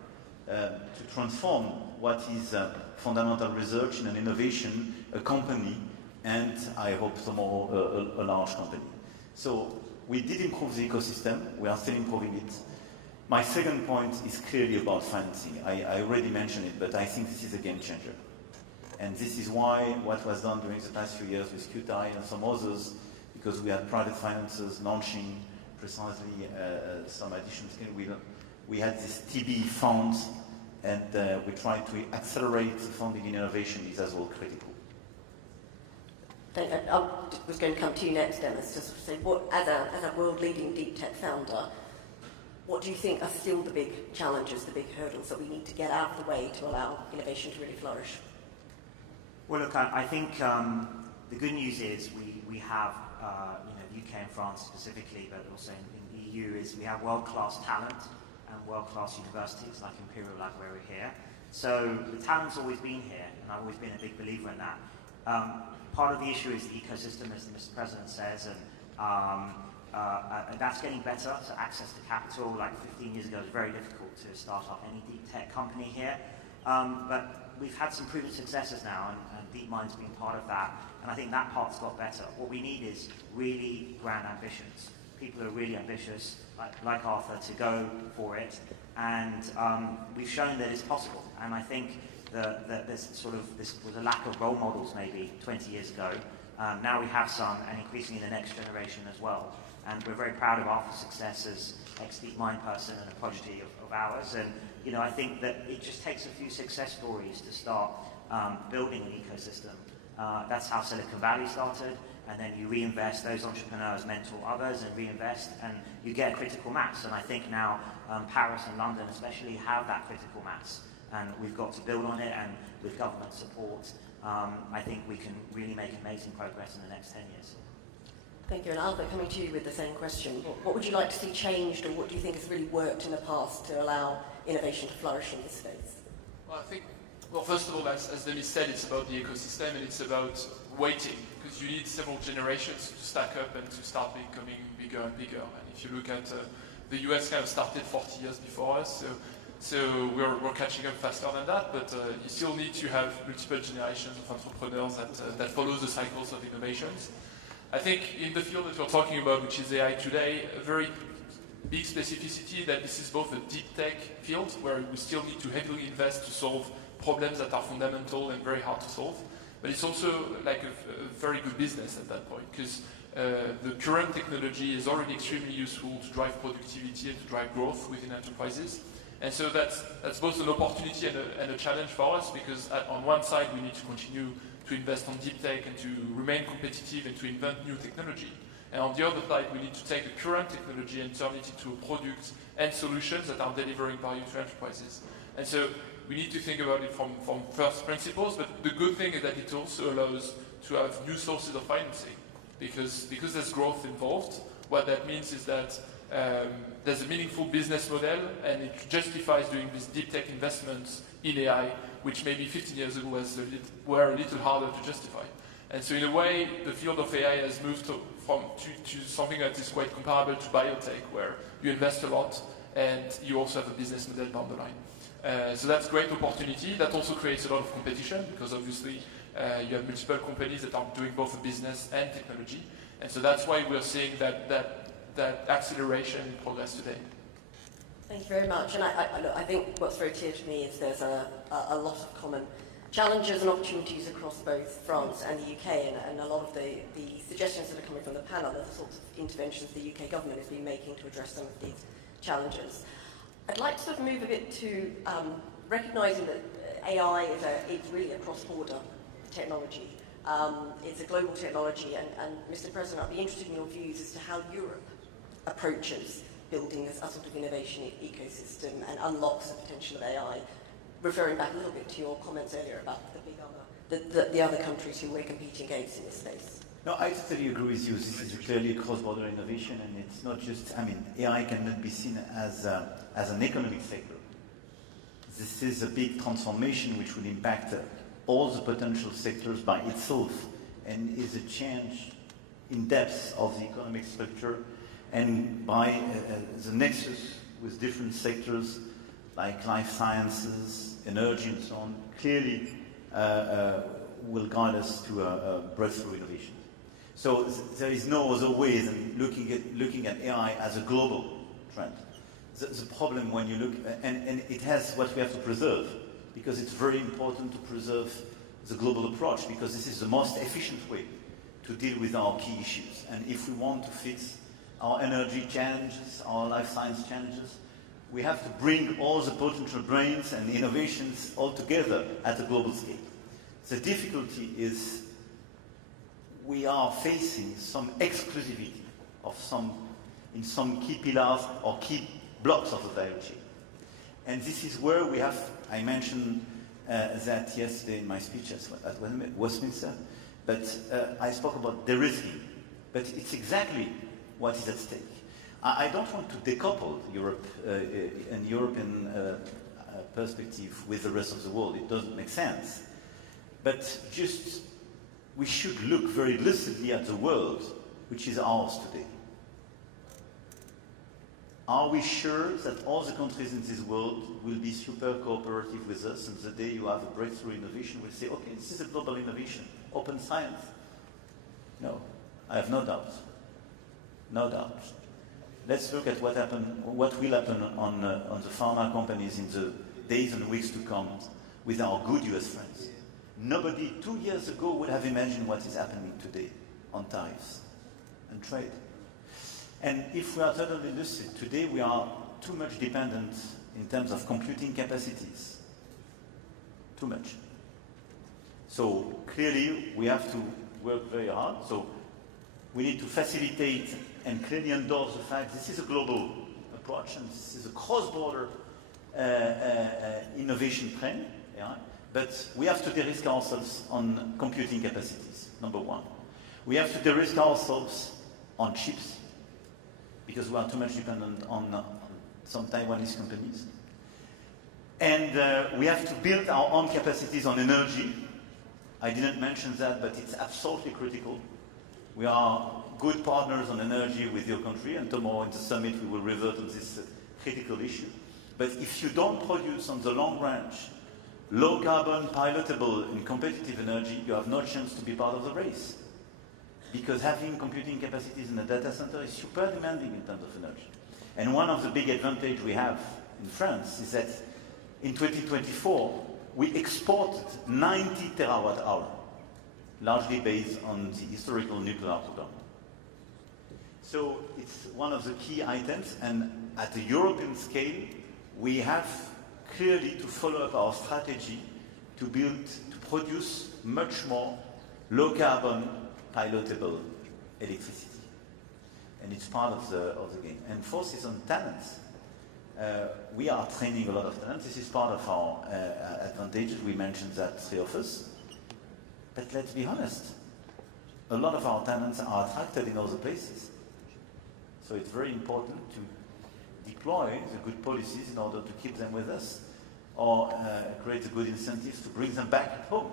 to transform what is fundamental research in an innovation, a company, and I hope tomorrow a large company. So we did improve the ecosystem, we are still improving it. My second point is clearly about financing. I already mentioned it, but I think this is a game changer. And this is why what was done during the past few years with QTI and some others, because we had private financiers launching precisely some additional things. We had this TB fund, and we tried to accelerate the funding in innovation is as well critical. I was going to come to you next, Dennis, just to say, as a world-leading deep tech founder, what do you think are still the big challenges, the big hurdles that we need to get out of the way to allow innovation to really flourish? Well, look, I think the good news is we have, UK and France specifically, but also in the EU, is we have world-class talent and world-class universities like Imperial, like where we're here. So the talent's always been here, and I've always been a big believer in that. Part of the issue is the ecosystem, as Mr. President says, and that's getting better. So access to capital, like 15 years ago, it was very difficult to start up any deep tech company here. But we've had some proven successes now, and DeepMind's been part of that, and I think that part's got better. What we need is really grand ambitions. People are really ambitious, like Arthur, to go for it, and we've shown that it's possible. And I think that this was a lack of role models maybe 20 years ago. Now we have some, and increasingly the next generation as well. And we're very proud of Arthur's success as ex-DeepMind person and a prodigy of ours. And I think that it just takes a few success stories to start building an ecosystem. That's how Silicon Valley started, and then you reinvest, those entrepreneurs mentor others and reinvest, and you get critical mass. And I think now Paris and London especially have that critical mass, and we've got to build on it, and with government support, I think we can really make amazing progress in the next 10 years. Thank you. And Albert, coming to you with the same question. What would you like to see changed, or what do you think has really worked in the past to allow innovation to flourish in this space? Well, I think, first of all, as Demis said, it's about the ecosystem, and it's about waiting, because you need several generations to stack up and to start becoming bigger and bigger. And if you look at the US kind of started 40 years before us, so we're catching up faster than that, but you still need to have multiple generations of entrepreneurs that follow the cycles of innovations. I think in the field that we're talking about, which is AI today, a very big specificity that this is both a deep tech field, where we still need to heavily invest to solve problems that are fundamental and very hard to solve, but it's also like a very good business at that point, because the current technology is already extremely useful to drive productivity and to drive growth within enterprises. And so that's both an opportunity and a challenge for us, because on one side we need to continue to invest on deep tech and to remain competitive and to invent new technology. And on the other side, we need to take the current technology and turn it into a product and solutions that are delivering value to enterprises. And so we need to think about it from first principles, but the good thing is that it also allows to have new sources of financing, because there's growth involved. What that means is that there's a meaningful business model, and it justifies doing these deep tech investments in AI, which maybe 15 years ago were a little harder to justify. And so in a way, the field of AI has moved to something that is quite comparable to biotech, where you invest a lot and you also have a business model down the line. So that's a great opportunity. That also creates a lot of competition, because obviously you have multiple companies that are doing both a business and technology. And so that's why we're seeing that acceleration in progress today. Thank you very much. And I think what's very clear to me is there's a lot of common challenges and opportunities across both France and the UK, and a lot of the suggestions that are coming from the panel are the sorts of interventions the UK government has been making to address some of these challenges. I'd like to sort of move a bit to recognising that AI is really a cross-border technology. It's a global technology, and Mr. President, I'd be interested in your views as to how Europe approaches building a sort of innovation ecosystem and unlocks the potential of AI, referring back a little bit to your comments earlier about the other countries who we're competing against in this space. No, I totally agree with you. This is clearly a cross-border innovation, and it's not just, I mean, AI cannot be seen as an economic sector. This is a big transformation which will impact all the potential sectors by itself, and is a change in depth of the economic structure, and by the nexus with different sectors like life sciences, energy and so on, clearly will guide us to a breakthrough innovation. So there is no other way than looking at AI as a global trend. The problem when you look, and it has what we have to preserve, because it's very important to preserve the global approach, because this is the most efficient way to deal with our key issues. And if we want to fix our energy challenges, our life science challenges, we have to bring all the potential brains and innovations all together at a global scale. The difficulty is we are facing some exclusivity of in some key pillars or key blocks of the value chain. And this is where we have, I mentioned that yesterday in my speech at Westminster, but I spoke about de-risking, but it's exactly what is at stake. I don't want to decouple Europe and European perspective with the rest of the world. It doesn't make sense. But just, we should look very lucidly at the world which is ours today. Are we sure that all the countries in this world will be super cooperative with us, and the day you have a breakthrough innovation, we'll say, okay, this is a global innovation, open science? No, I have no doubt. No doubt. Let's look at what will happen on the pharma companies in the days and weeks to come with our good US friends. Nobody 2 years ago would have imagined what is happening today on tariffs and trade. And if we are totally lucid, today we are too much dependent in terms of computing capacities. Too much. So clearly we have to work very hard. So we need to facilitate and clearly endorse the fact this is a global approach and this is a cross-border innovation trend. Yeah? But we have to de-risk ourselves on computing capacities, number one. We have to de-risk ourselves on chips, because we are too much dependent on some Taiwanese companies. And we have to build our own capacities on energy. I didn't mention that, but it's absolutely critical. We are good partners on energy with your country, and tomorrow in the summit we will revert on this critical issue. But if you don't produce on the long range low carbon, pilotable and competitive energy, you have no chance to be part of the race. Because having computing capacities in a data center is super demanding in terms of energy. And one of the big advantages we have in France is that in 2024, we exported 90 terawatt hour, largely based on the historical nuclear program. So it's one of the key items, and at the European scale, we have clearly to follow up our strategy to produce much more low carbon, pilotable electricity. And it's part of the game. And fourth is on talents. We are training a lot of talents. This is part of our advantages. We mentioned that, three of us. But let's be honest, a lot of our talents are attracted in other places. So it's very important to deploy the good policies in order to keep them with us, or create a good incentives to bring them back at home.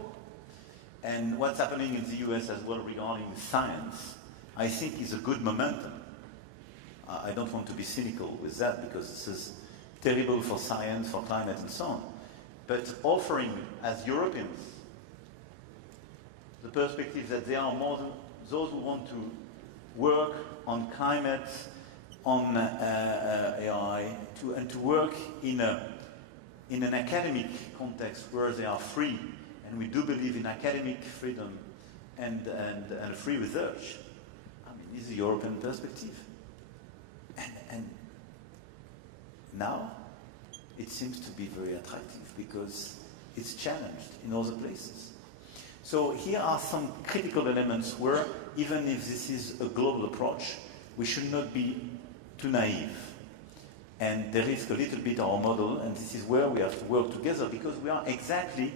And what's happening in the US as well regarding science, I think is a good momentum. I don't want to be cynical with that, because this is terrible for science, for climate and so on. But offering, as Europeans, the perspective that there are more than those who want to work on climate, on AI, and to work in an academic context where they are free and we do believe in academic freedom and free research. I mean, this is a European perspective. And now it seems to be very attractive because it's challenged in other places. So here are some critical elements where, even if this is a global approach, we should not be too naive and de-risk a little bit our model, and this is where we have to work together because we are exactly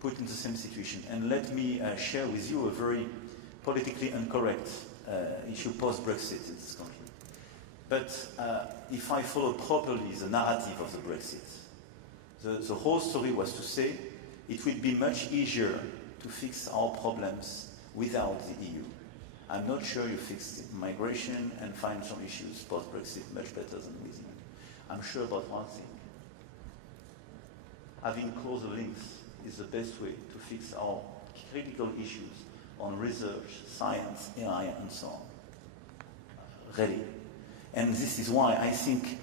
put in the same situation. And let me share with you a very politically incorrect issue post-Brexit in this country. But if I follow properly the narrative of the Brexit, the whole story was to say it will be much easier to fix our problems without the EU. I'm not sure you fix migration and financial issues post-Brexit much better than with you. I'm sure about one thing. Having closer links is the best way to fix our critical issues on research, science, AI, and so on. Really. And this is why I think,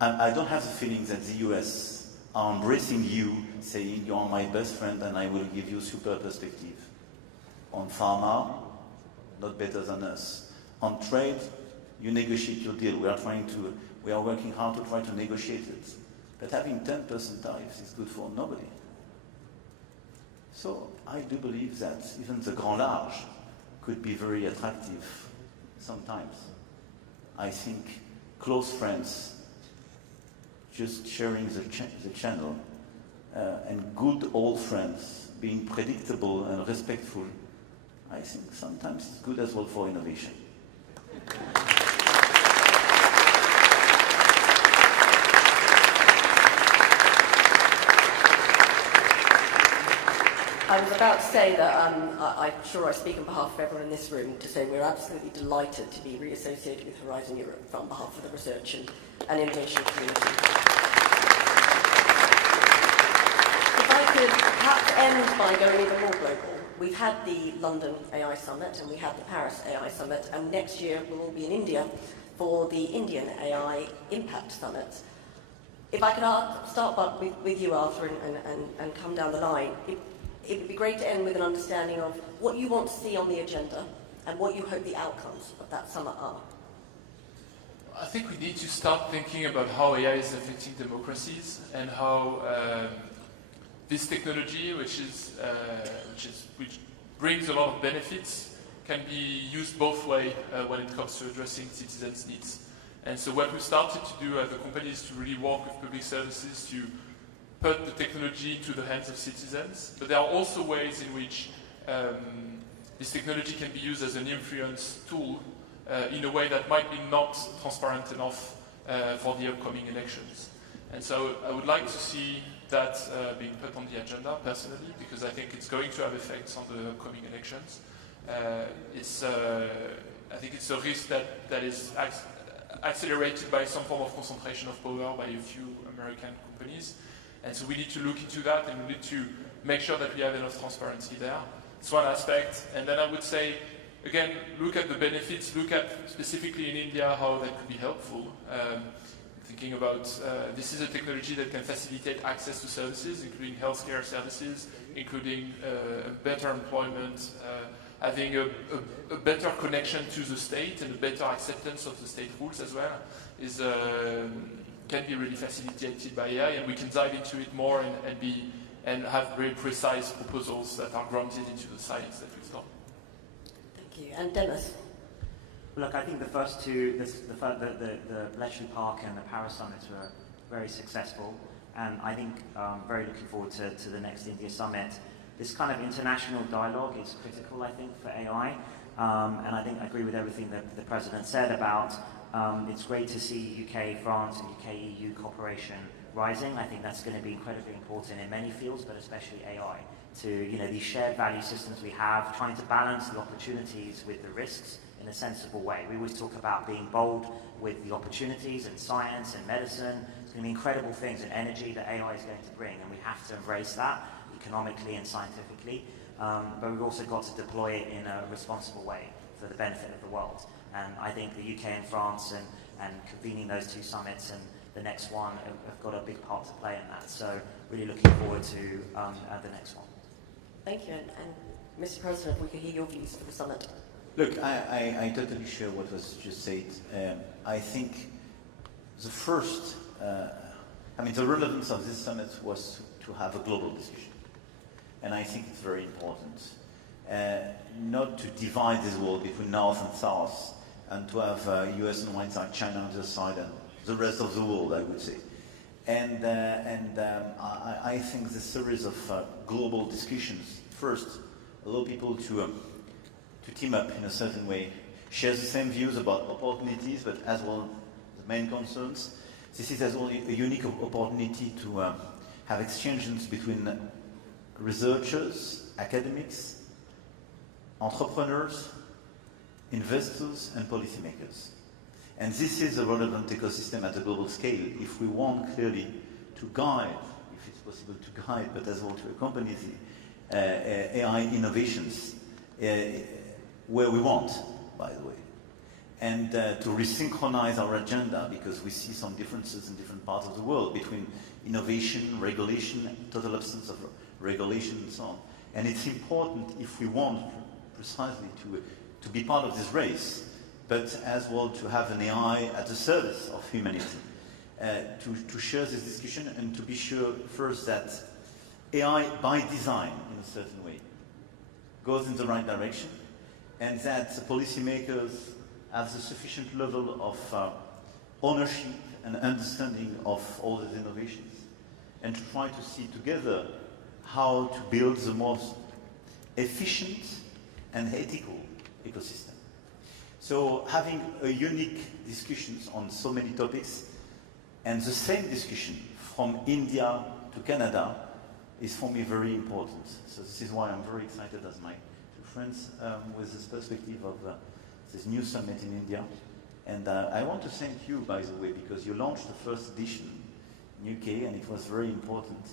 I don't have the feeling that the US are embracing you, saying you are my best friend and I will give you super perspective. On pharma, not better than us. On trade, you negotiate your deal. We are working hard to try to negotiate it. But having 10% tariffs is good for nobody. So I do believe that even the grand large could be very attractive sometimes. I think close friends, just sharing the channel, and good old friends, being predictable and respectful, I think sometimes it's good as well for innovation. I was about to say that I'm sure I speak on behalf of everyone in this room to say we're absolutely delighted to be reassociated with Horizon Europe on behalf of the research and innovation community. If I could perhaps end by going even more global. We've had the London AI Summit and we had the Paris AI Summit, and next year we'll all be in India for the Indian AI Impact Summit. If I could start with you, Arthur, and come down the line. It would be great to end with an understanding of what you want to see on the agenda and what you hope the outcomes of that summit are. I think we need to start thinking about how AI is affecting democracies and how this technology, which brings a lot of benefits, can be used both ways when it comes to addressing citizens' needs. And so what we started to do as a company is to really work with public services to put the technology into the hands of citizens, but there are also ways in which this technology can be used as an influence tool in a way that might be not transparent enough for the upcoming elections. And so I would like to see that being put on the agenda personally, because I think it's going to have effects on the upcoming elections. I think it's a risk that is accelerated by some form of concentration of power by a few American companies. And so we need to look into that, and we need to make sure that we have enough transparency there. It's one aspect. And then I would say, again, look at the benefits, look at specifically in India how that could be helpful. Thinking about this is a technology that can facilitate access to services, including healthcare services, including better employment, having a better connection to the state and a better acceptance of the state rules as well can be really facilitated by AI, and we can dive into it more and have very precise proposals that are grounded into the science that we've done. Thank you. And Dennis? Look, I think the first two, the Bletchley Park and the Paris Summit were very successful, and I think very looking forward to the next India Summit. This kind of international dialogue is critical, I think, for AI, and I think I agree with everything that the President said about it's great to see UK, France, and UK EU cooperation rising. I think that's going to be incredibly important in many fields, but especially AI. To these shared value systems we have, trying to balance the opportunities with the risks in a sensible way. We always talk about being bold with the opportunities in science and medicine. It's going to be incredible things in energy that AI is going to bring, and we have to embrace that economically and scientifically. But we've also got to deploy it in a responsible way for the benefit of the world. And I think the UK and France and convening those two summits and the next one have got a big part to play in that. So really looking forward to the next one. Thank you. And Mr. President, if we could hear your views for the summit. Look, I totally share what was just said. I think the first, the relevance of this summit was to have a global discussion. And I think it's very important. Not to divide this world between North and South, and to have US on one side, China on the other side, and the rest of the world, I would say. And I think this series of global discussions, first, allow people to team up in a certain way, share the same views about opportunities, but as well the main concerns. This is as well a unique opportunity to have exchanges between researchers, academics, entrepreneurs, investors, and policymakers. And this is a relevant ecosystem at a global scale if we want clearly to guide, if it's possible to guide, but as well to accompany the AI innovations where we want, by the way. And to resynchronize our agenda, because we see some differences in different parts of the world between innovation, regulation, total absence of regulation, and so on. And it's important if we want precisely to be part of this race, but as well to have an AI at the service of humanity, to share this discussion and to be sure first that AI by design in a certain way goes in the right direction, and that the policymakers have the sufficient level of ownership and understanding of all these innovations, and to try to see together how to build the most efficient and ethical ecosystem. So having a unique discussions on so many topics, and the same discussion from India to Canada is for me very important. So this is why I'm very excited as my two friends with this perspective of this new summit in India. And I want to thank you, by the way, because you launched the first edition in UK, and it was very important.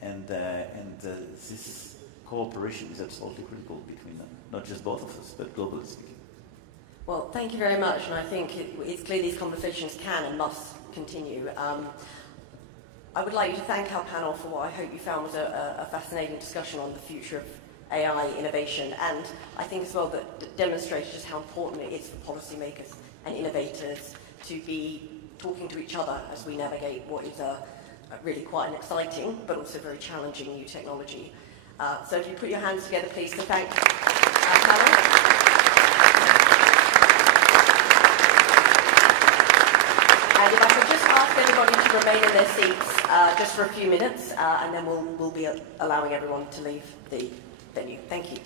And this cooperation is absolutely critical between them, not just both of us, but globally speaking. Well, thank you very much, and I think it's clear these conversations can and must continue. I would like you to thank our panel for what I hope you found was a fascinating discussion on the future of AI innovation, and I think as well that demonstrated just how important it is for policymakers and innovators to be talking to each other as we navigate what is really quite an exciting but also very challenging new technology. So if you put your hands together, please, to thank our panel. And if I could just ask everybody to remain in their seats just for a few minutes, and then we'll be allowing everyone to leave the venue. Thank you.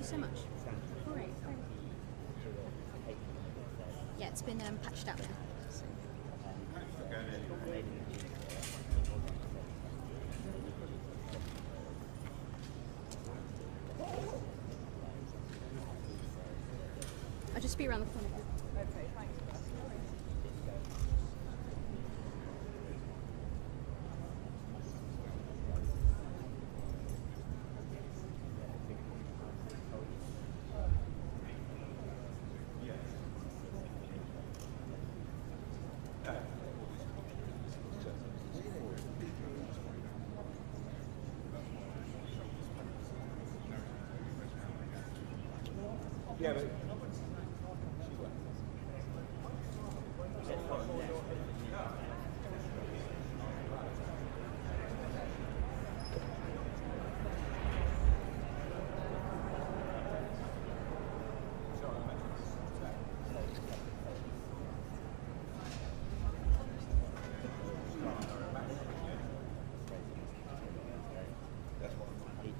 you so much. Great. Yeah, it's been patched out now. So. I'll just be around the corner. Okay, thanks. Yeah, but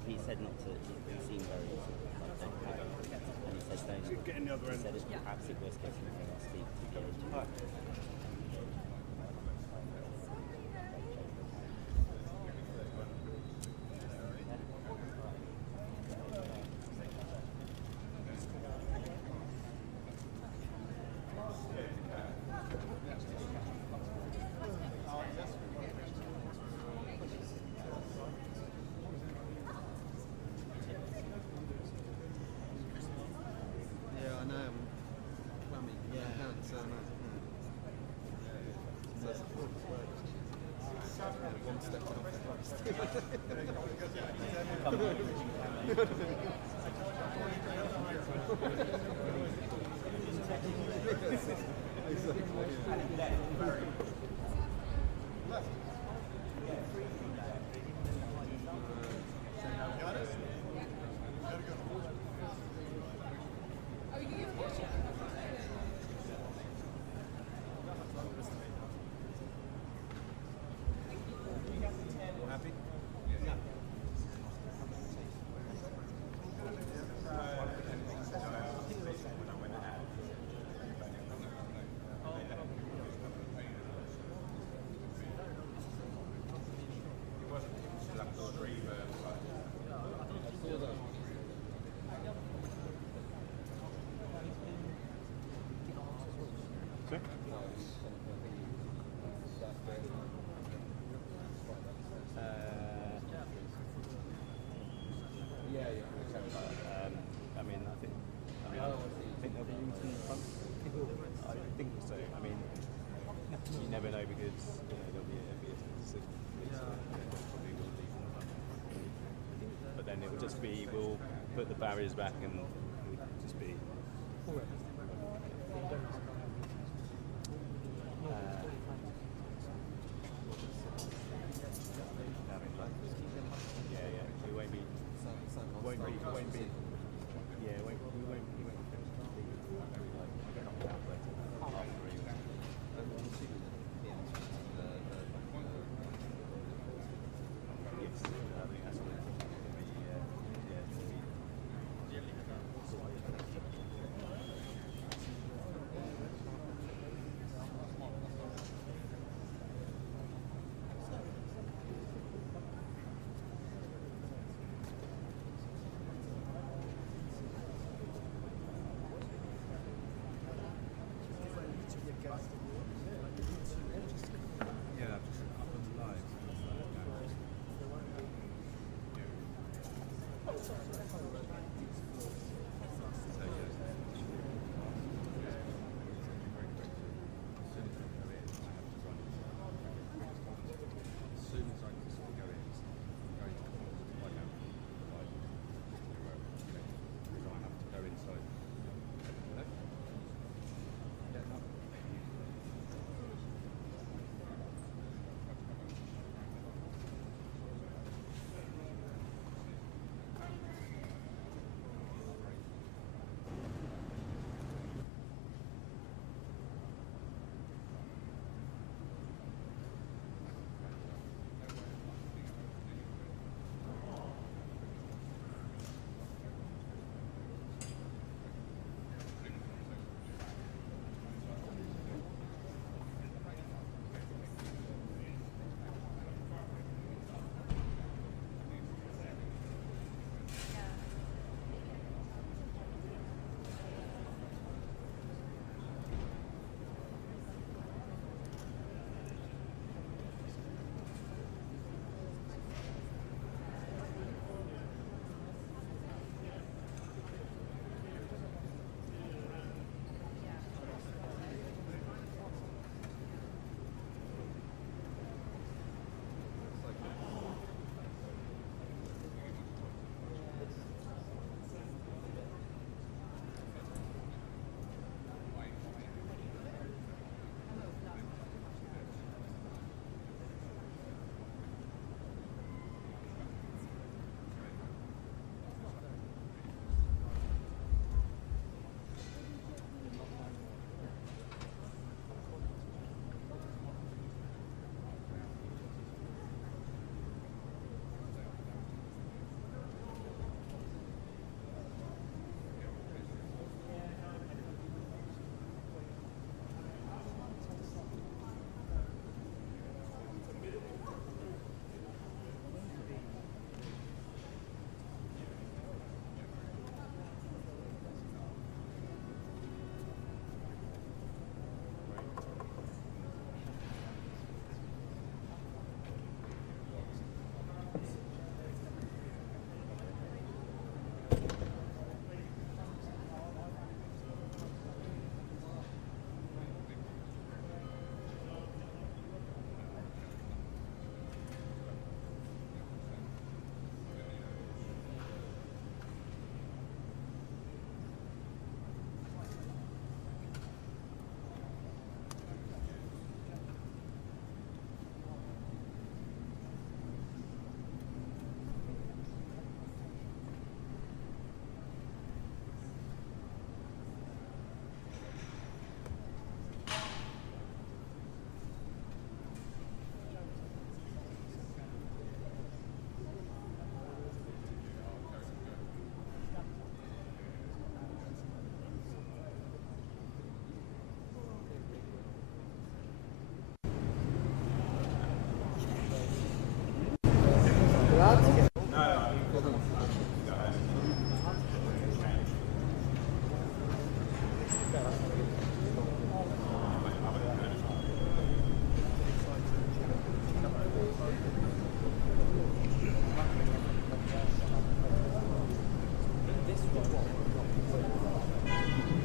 he said not to, he seemed very and he said don't, getting the other end. he said it's perhaps the worst case scenario to get into. We'll put the barriers back and it'll just be. We won't be.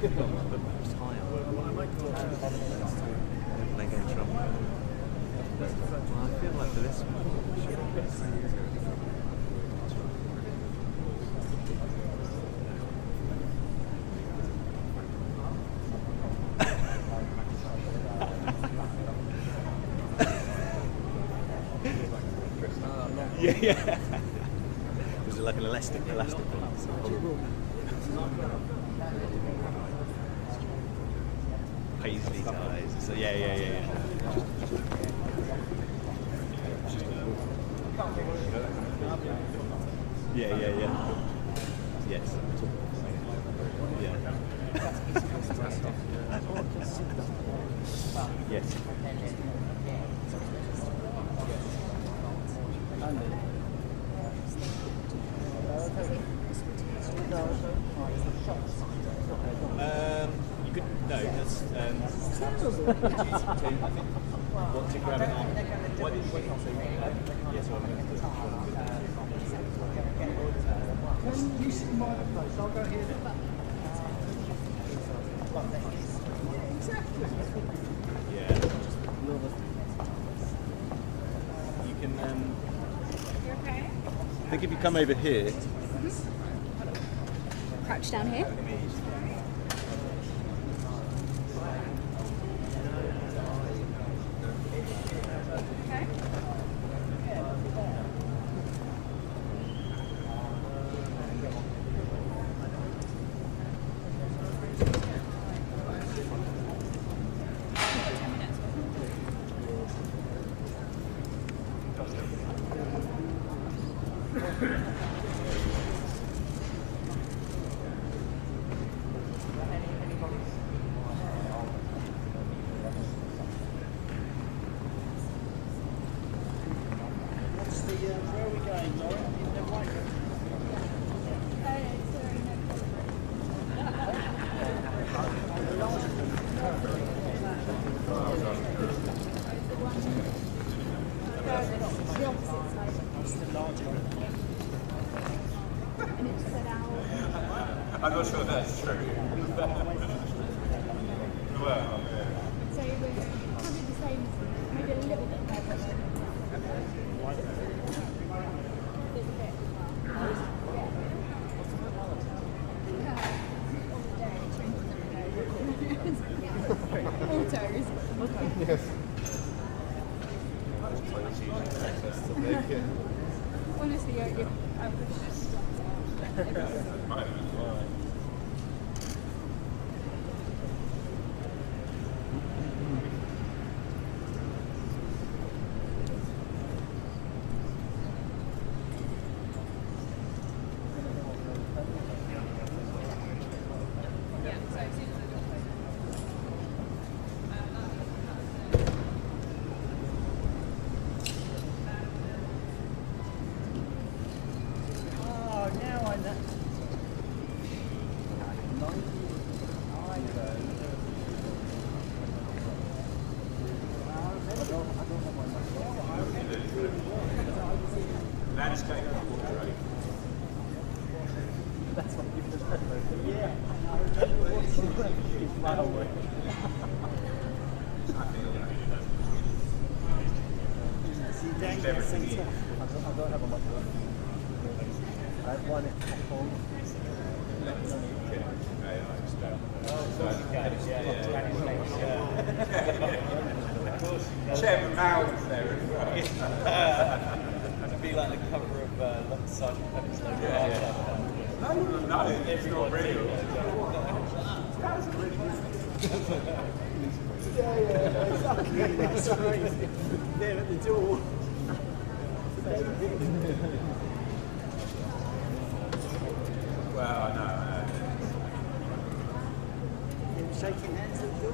Yeah. Was it like an elastic thing? Paisley ties. So yeah. Yeah. Yes. Yeah. Yes. You could no. That's want to grab it on. Why did you wait on yes, When you sit in my place, I'll go here. Exactly. Yeah. You can. You okay? I think if you come over here. Crouch down here. I'm not sure that's true. Well, So we're probably the same, maybe a little bit better. There's a bit. Autos. Yes. Honestly, you're Chairman Mao was there as well. It'd be like the cover of Sergeant Pepper's Lonely Hearts Club. No, it's not real. That's really Yeah, exactly. That's crazy. There at the door. Well, no. Shaking hands at the door.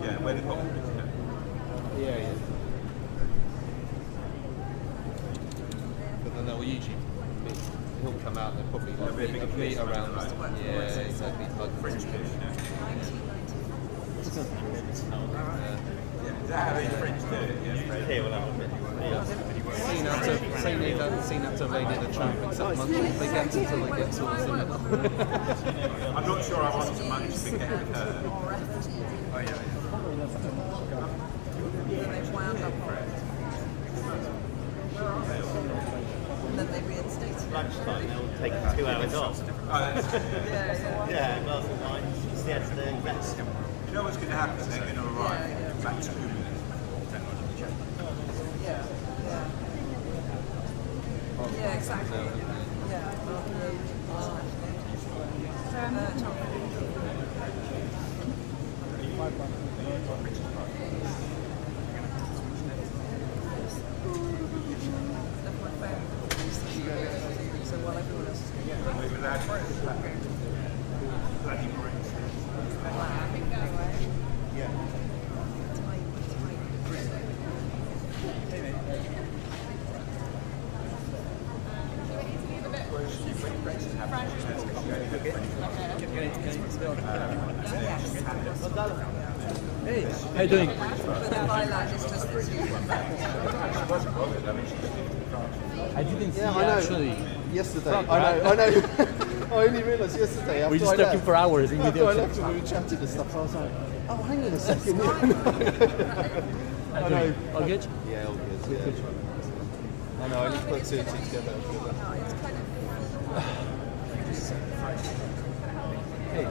Yeah, where the out. There'll probably like, a meet around. Yeah, exactly. French dish. Is that how they French do it? Yeah, well, Seen that to lady at the traffic except much they get until they get towards the middle. I'm not sure I want to manage to get with her. Oh, yeah. They've wound up on it. And then they reinstated lunchtime, they'll take 2 hours off. Yeah, glass of wine, siesta, exactly. You know what's going to happen? They're going to arrive about 2 minutes. Yeah, exactly. Yeah. Hey, how you doing? I didn't see actually. Yesterday, I know. I only realised yesterday after we just talking for hours in after video I left and we were chatting and stuff. I was like, oh, hang on a second. I know. All good? Yeah, all good. Yeah. I know. I need to put 2 and 2 together. Hey.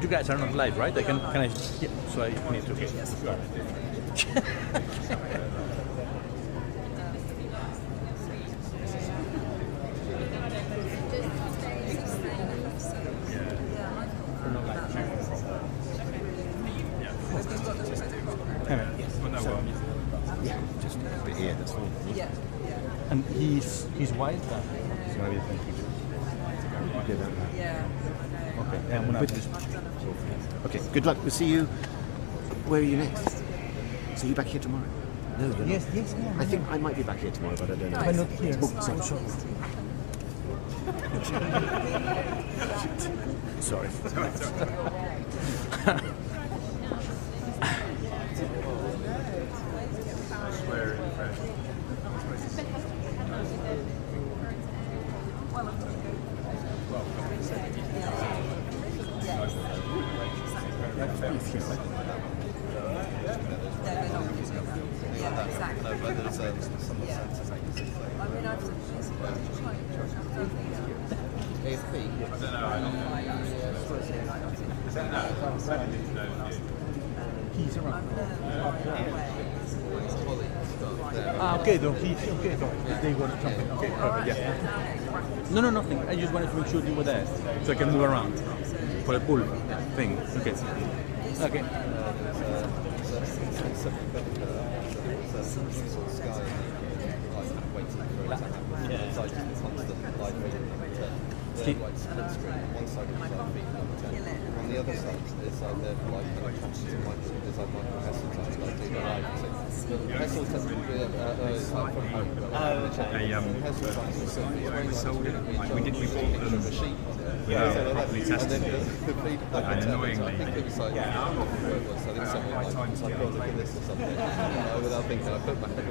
You guys are not live, right? Can I? Yeah, so I need to. Okay. Yeah, just a bit here, that's all. Yeah. And he's white. It's going to be a thing. Yeah. Okay, I'm going to Okay, good luck. We'll see you. Where are you next? See you back here tomorrow? No, you're Yes, not. yes, yeah. I think I might be back here tomorrow, but I don't know. I'm not here. Oh, sorry. Sorry. Okay, though. Okay, though. They were jumping. Okay, perfect. Yeah. No, nothing. I just wanted to make sure you were there, so I can move around for the pool thing. Okay. Okay. Steve. One side of on the other side, it's like they're like there's like Michael Heseltine like doing live. Heseltine is like from home. We bought them without properly testing it, and annoyingly, without thinking, I put back the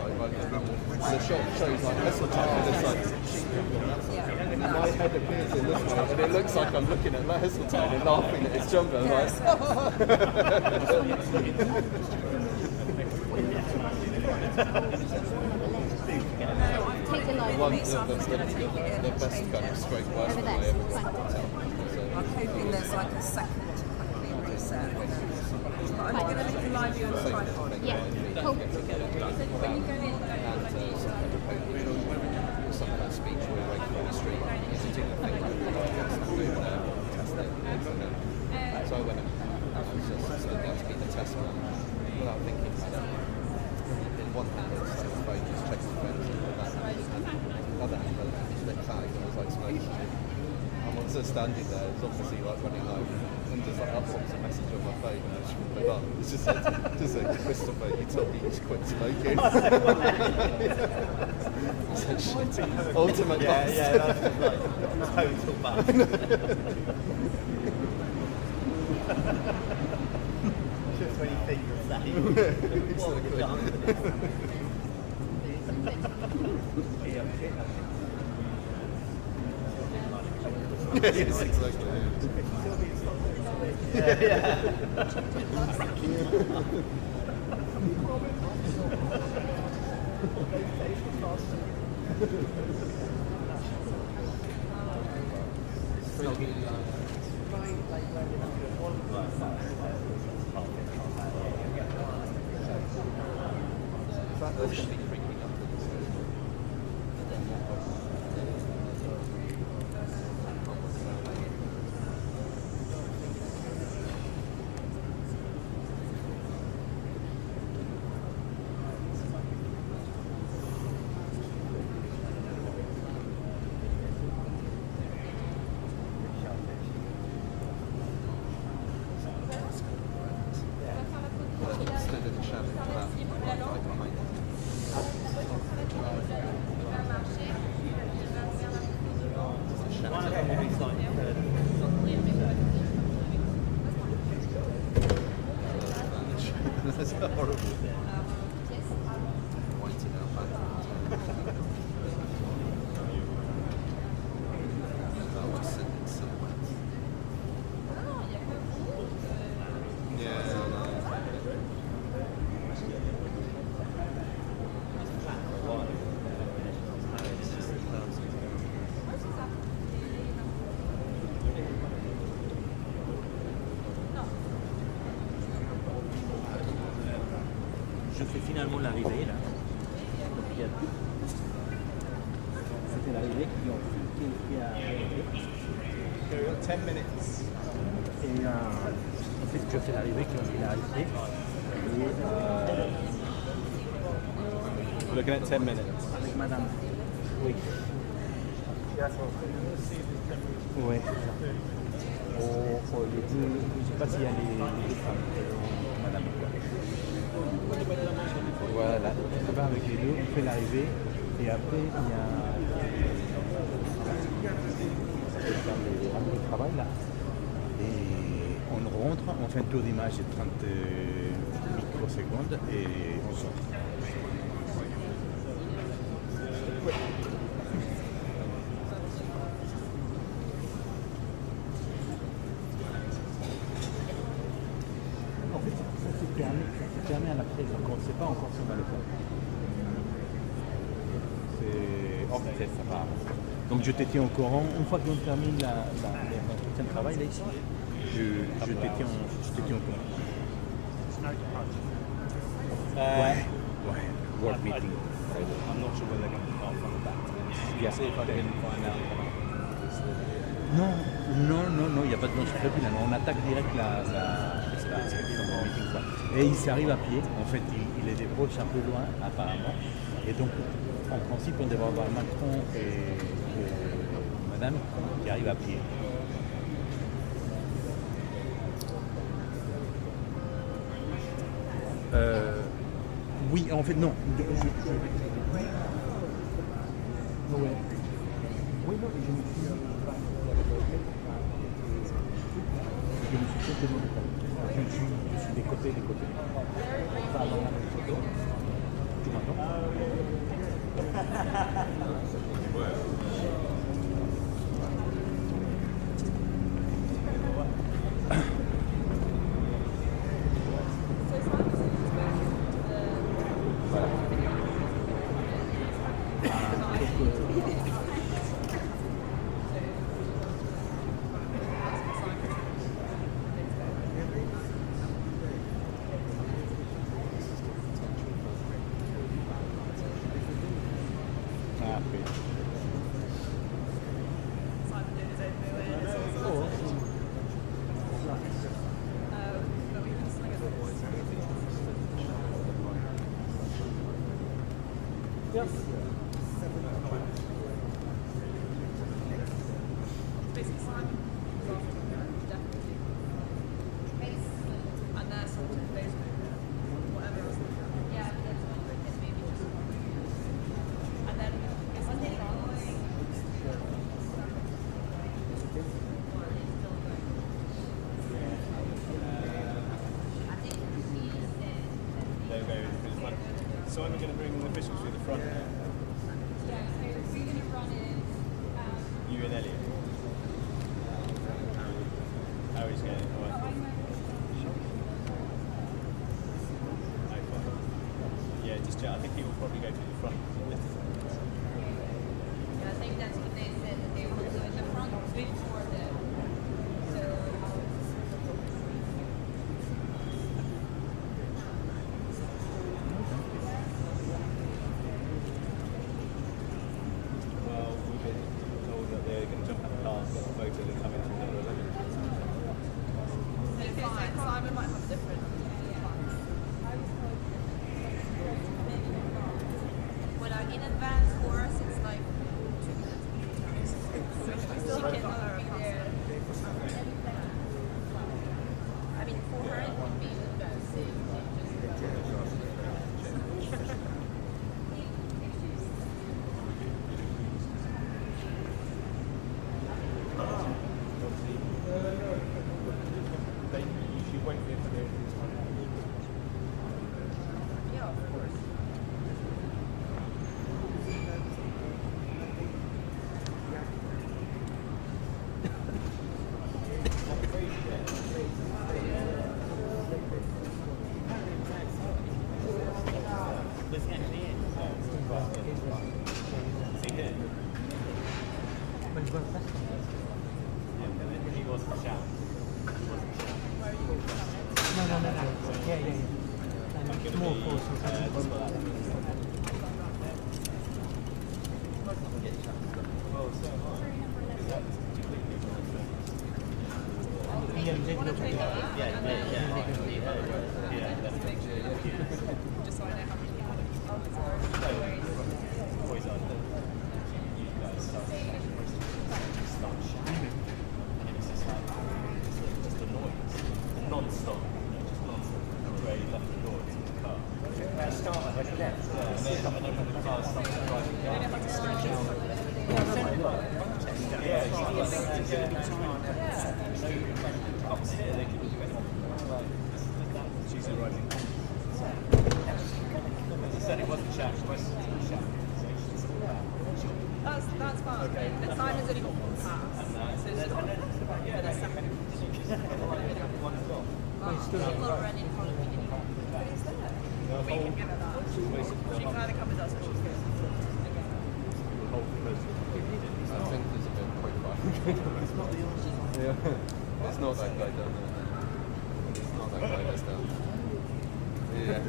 shot shows like Heseltine and it's like my head appears in this way and it looks like I'm looking at Heseltine and laughing at his jumper. I'm like, the best kind of straight worst I ever I'm hoping there's like a second complete reset. But I'm going to leave the live view on the tripod. Yeah, cool. When you go in. Some kind of speech where you're on the street, you can do the thing like test it. So I went and just stood there to be the test one without thinking about it. In one hand, it's like the phone just checks the phone, and the other hand, I just lit tag and I was like smoking. I'm on the was standing there. It was obviously like running home, and just like up pops a message on my phone, and I just put it up. It's just like Christopher, you told me you should quit smoking. Ultimate bust. Yeah, that's like total bust. Just when you think you're safe. What have you done for this? Yes, exactly. Yeah. That's horrible. Pointing out back. I'll just send it silhouettes. Yeah, no. Je fais finalement l'arrivée là. C'était l'arrivée qui a arrêté. 10 minutes. Et ensuite je fais l'arrivée qui a arrêté. Looking at 10 minutes. Avec madame. Oui. Oui. Les deux, je ne sais pas s'il y a les deux femmes. Madame. Voilà, ça va avec les deux, on fait l'arrivée et après il y a le travail là et on rentre, on fait un tour d'image de 30 microsecondes et on sort. En fait, ça c'est permis à la presse, donc on ne sait pas encore si on va le faire. C'est hors test, ça part. Donc je te tiens au courant, une fois qu'on termine l'entretien de travail là ici, je te tiens au courant. Ouais. Work meeting. I'm not sure whether they're going to start from the back. Yeah. See if I can find out. Non, il n'y a pas de blanche prévue là, on attaque direct la meeting quoi. Et il s'arrive à pied, en fait il les débauche un peu loin apparemment. Et donc en principe on devrait avoir Macron et madame qui arrivent à pied. Oui, en fait non. Oui, non, je me suis fait demander. Je suis des côtés. Pas dans la même photo. Tu m'entends? Basically, Simon. So I'm going to bring the officials to the front. Yeah, so we're going to run in. You and Elliot. How is he going? Yeah, just I think he will probably go to the front. Yeah, I think that's what they said, that they will go in the front before the. Well, we've been told that they're going to jump out the car and get the photo and come into the middle of it. Simon might have different. Well, in advance for us, it's like 2 minutes. So she cannot be there. I mean, for her, it would be the same. That's fine. Okay. But Simon's only got one pass. So she's got the second. People are running for the beginning. But it's there. We can give her that. She can either come with us or she's good. I think there's a bit quite far. Yeah. It's not that guy down there. It's not that guy that's down there. Yeah.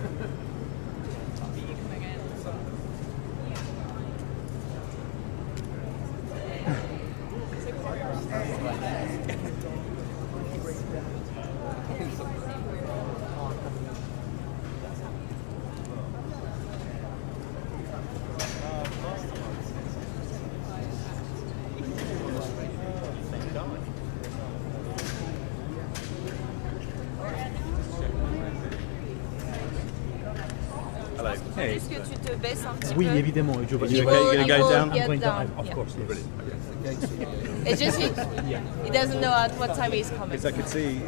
Hey. Est-ce que tu te baisses un petit Oui, peu? évidemment. Je vais You're going to go down? I'm going down. Yeah. Of course, yes. It's just he doesn't know at what time he's coming. Because I could see.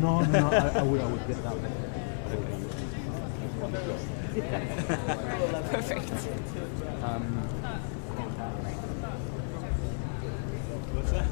No, I will get down there. Perfect. What's that?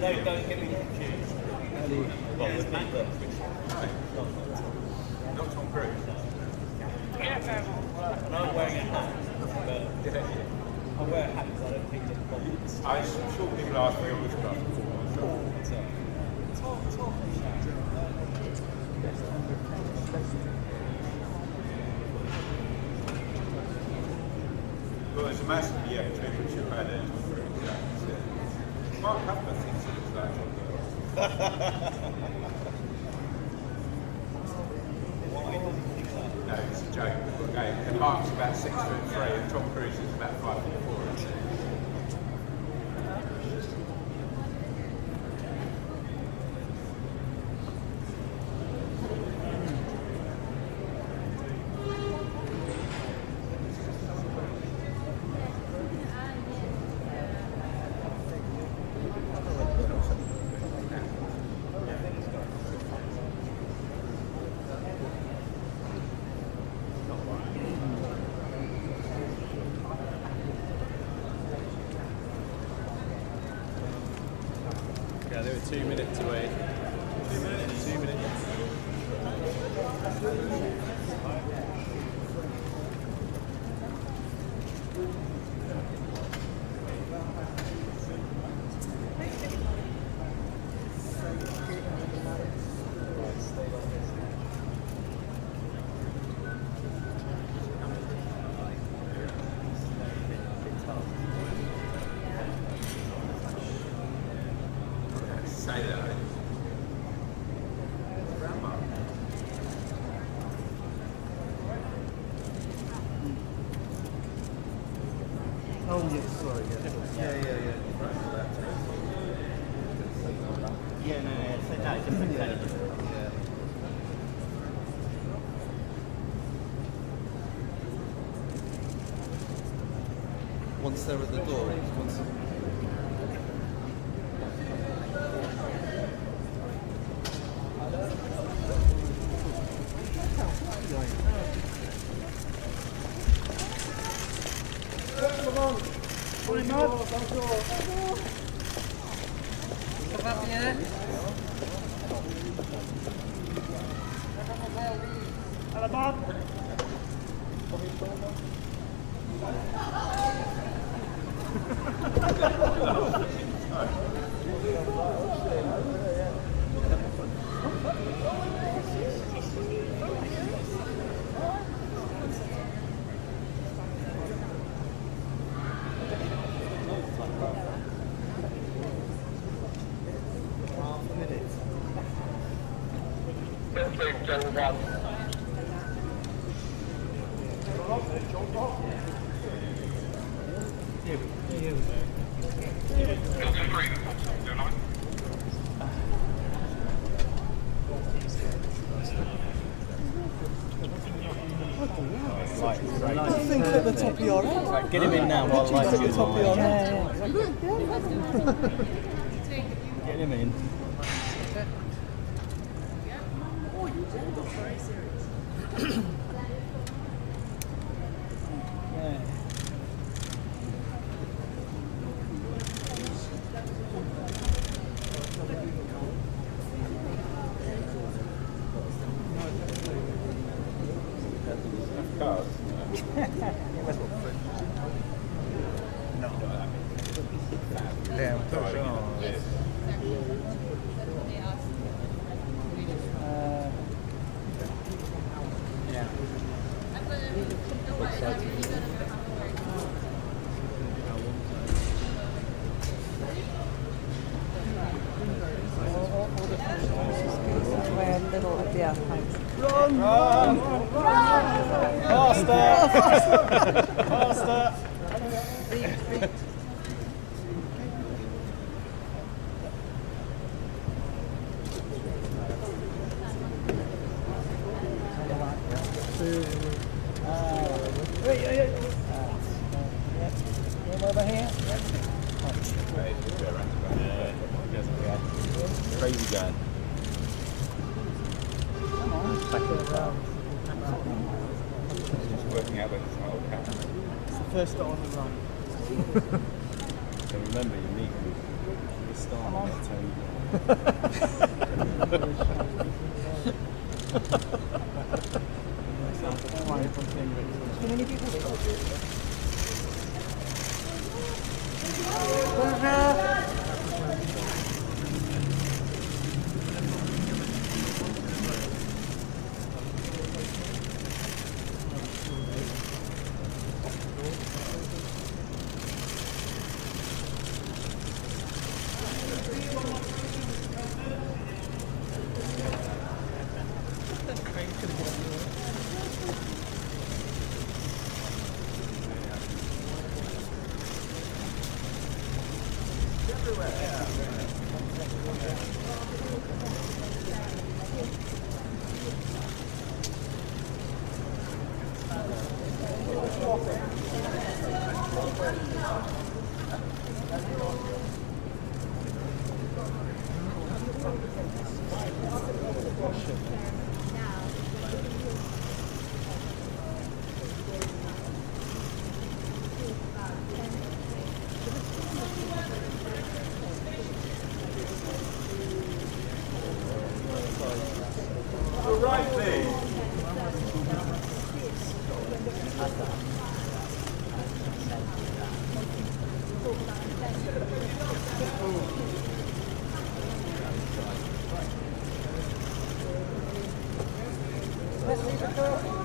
No, don't get me confused. Well, with me, but not Tom Cruise. I'm sure people ask me all this stuff before. Well, there's a massive temperature added. Mark Huffman thinks it's that. No, it's a joke. Okay, and Mark's about 6'3" and Tom Cruise is about 5'4". Yeah, they were 2 minutes away. 2 minutes? 2 minutes. Say that. Oh yes, sorry, yeah. Yeah, no, it's incredible. Once they're at the door, Ça va bien? À la barre. I think at the top of your head. Right, get him in now while the lights at the top of your head. Get him in. Yeah, thanks. Run! Run! Faster! Faster! Over here. Crazy guy. Working out whether it's my old camera. It's the first start on the run. So remember, you meet with Starmer, that's how you Merci, d'accord.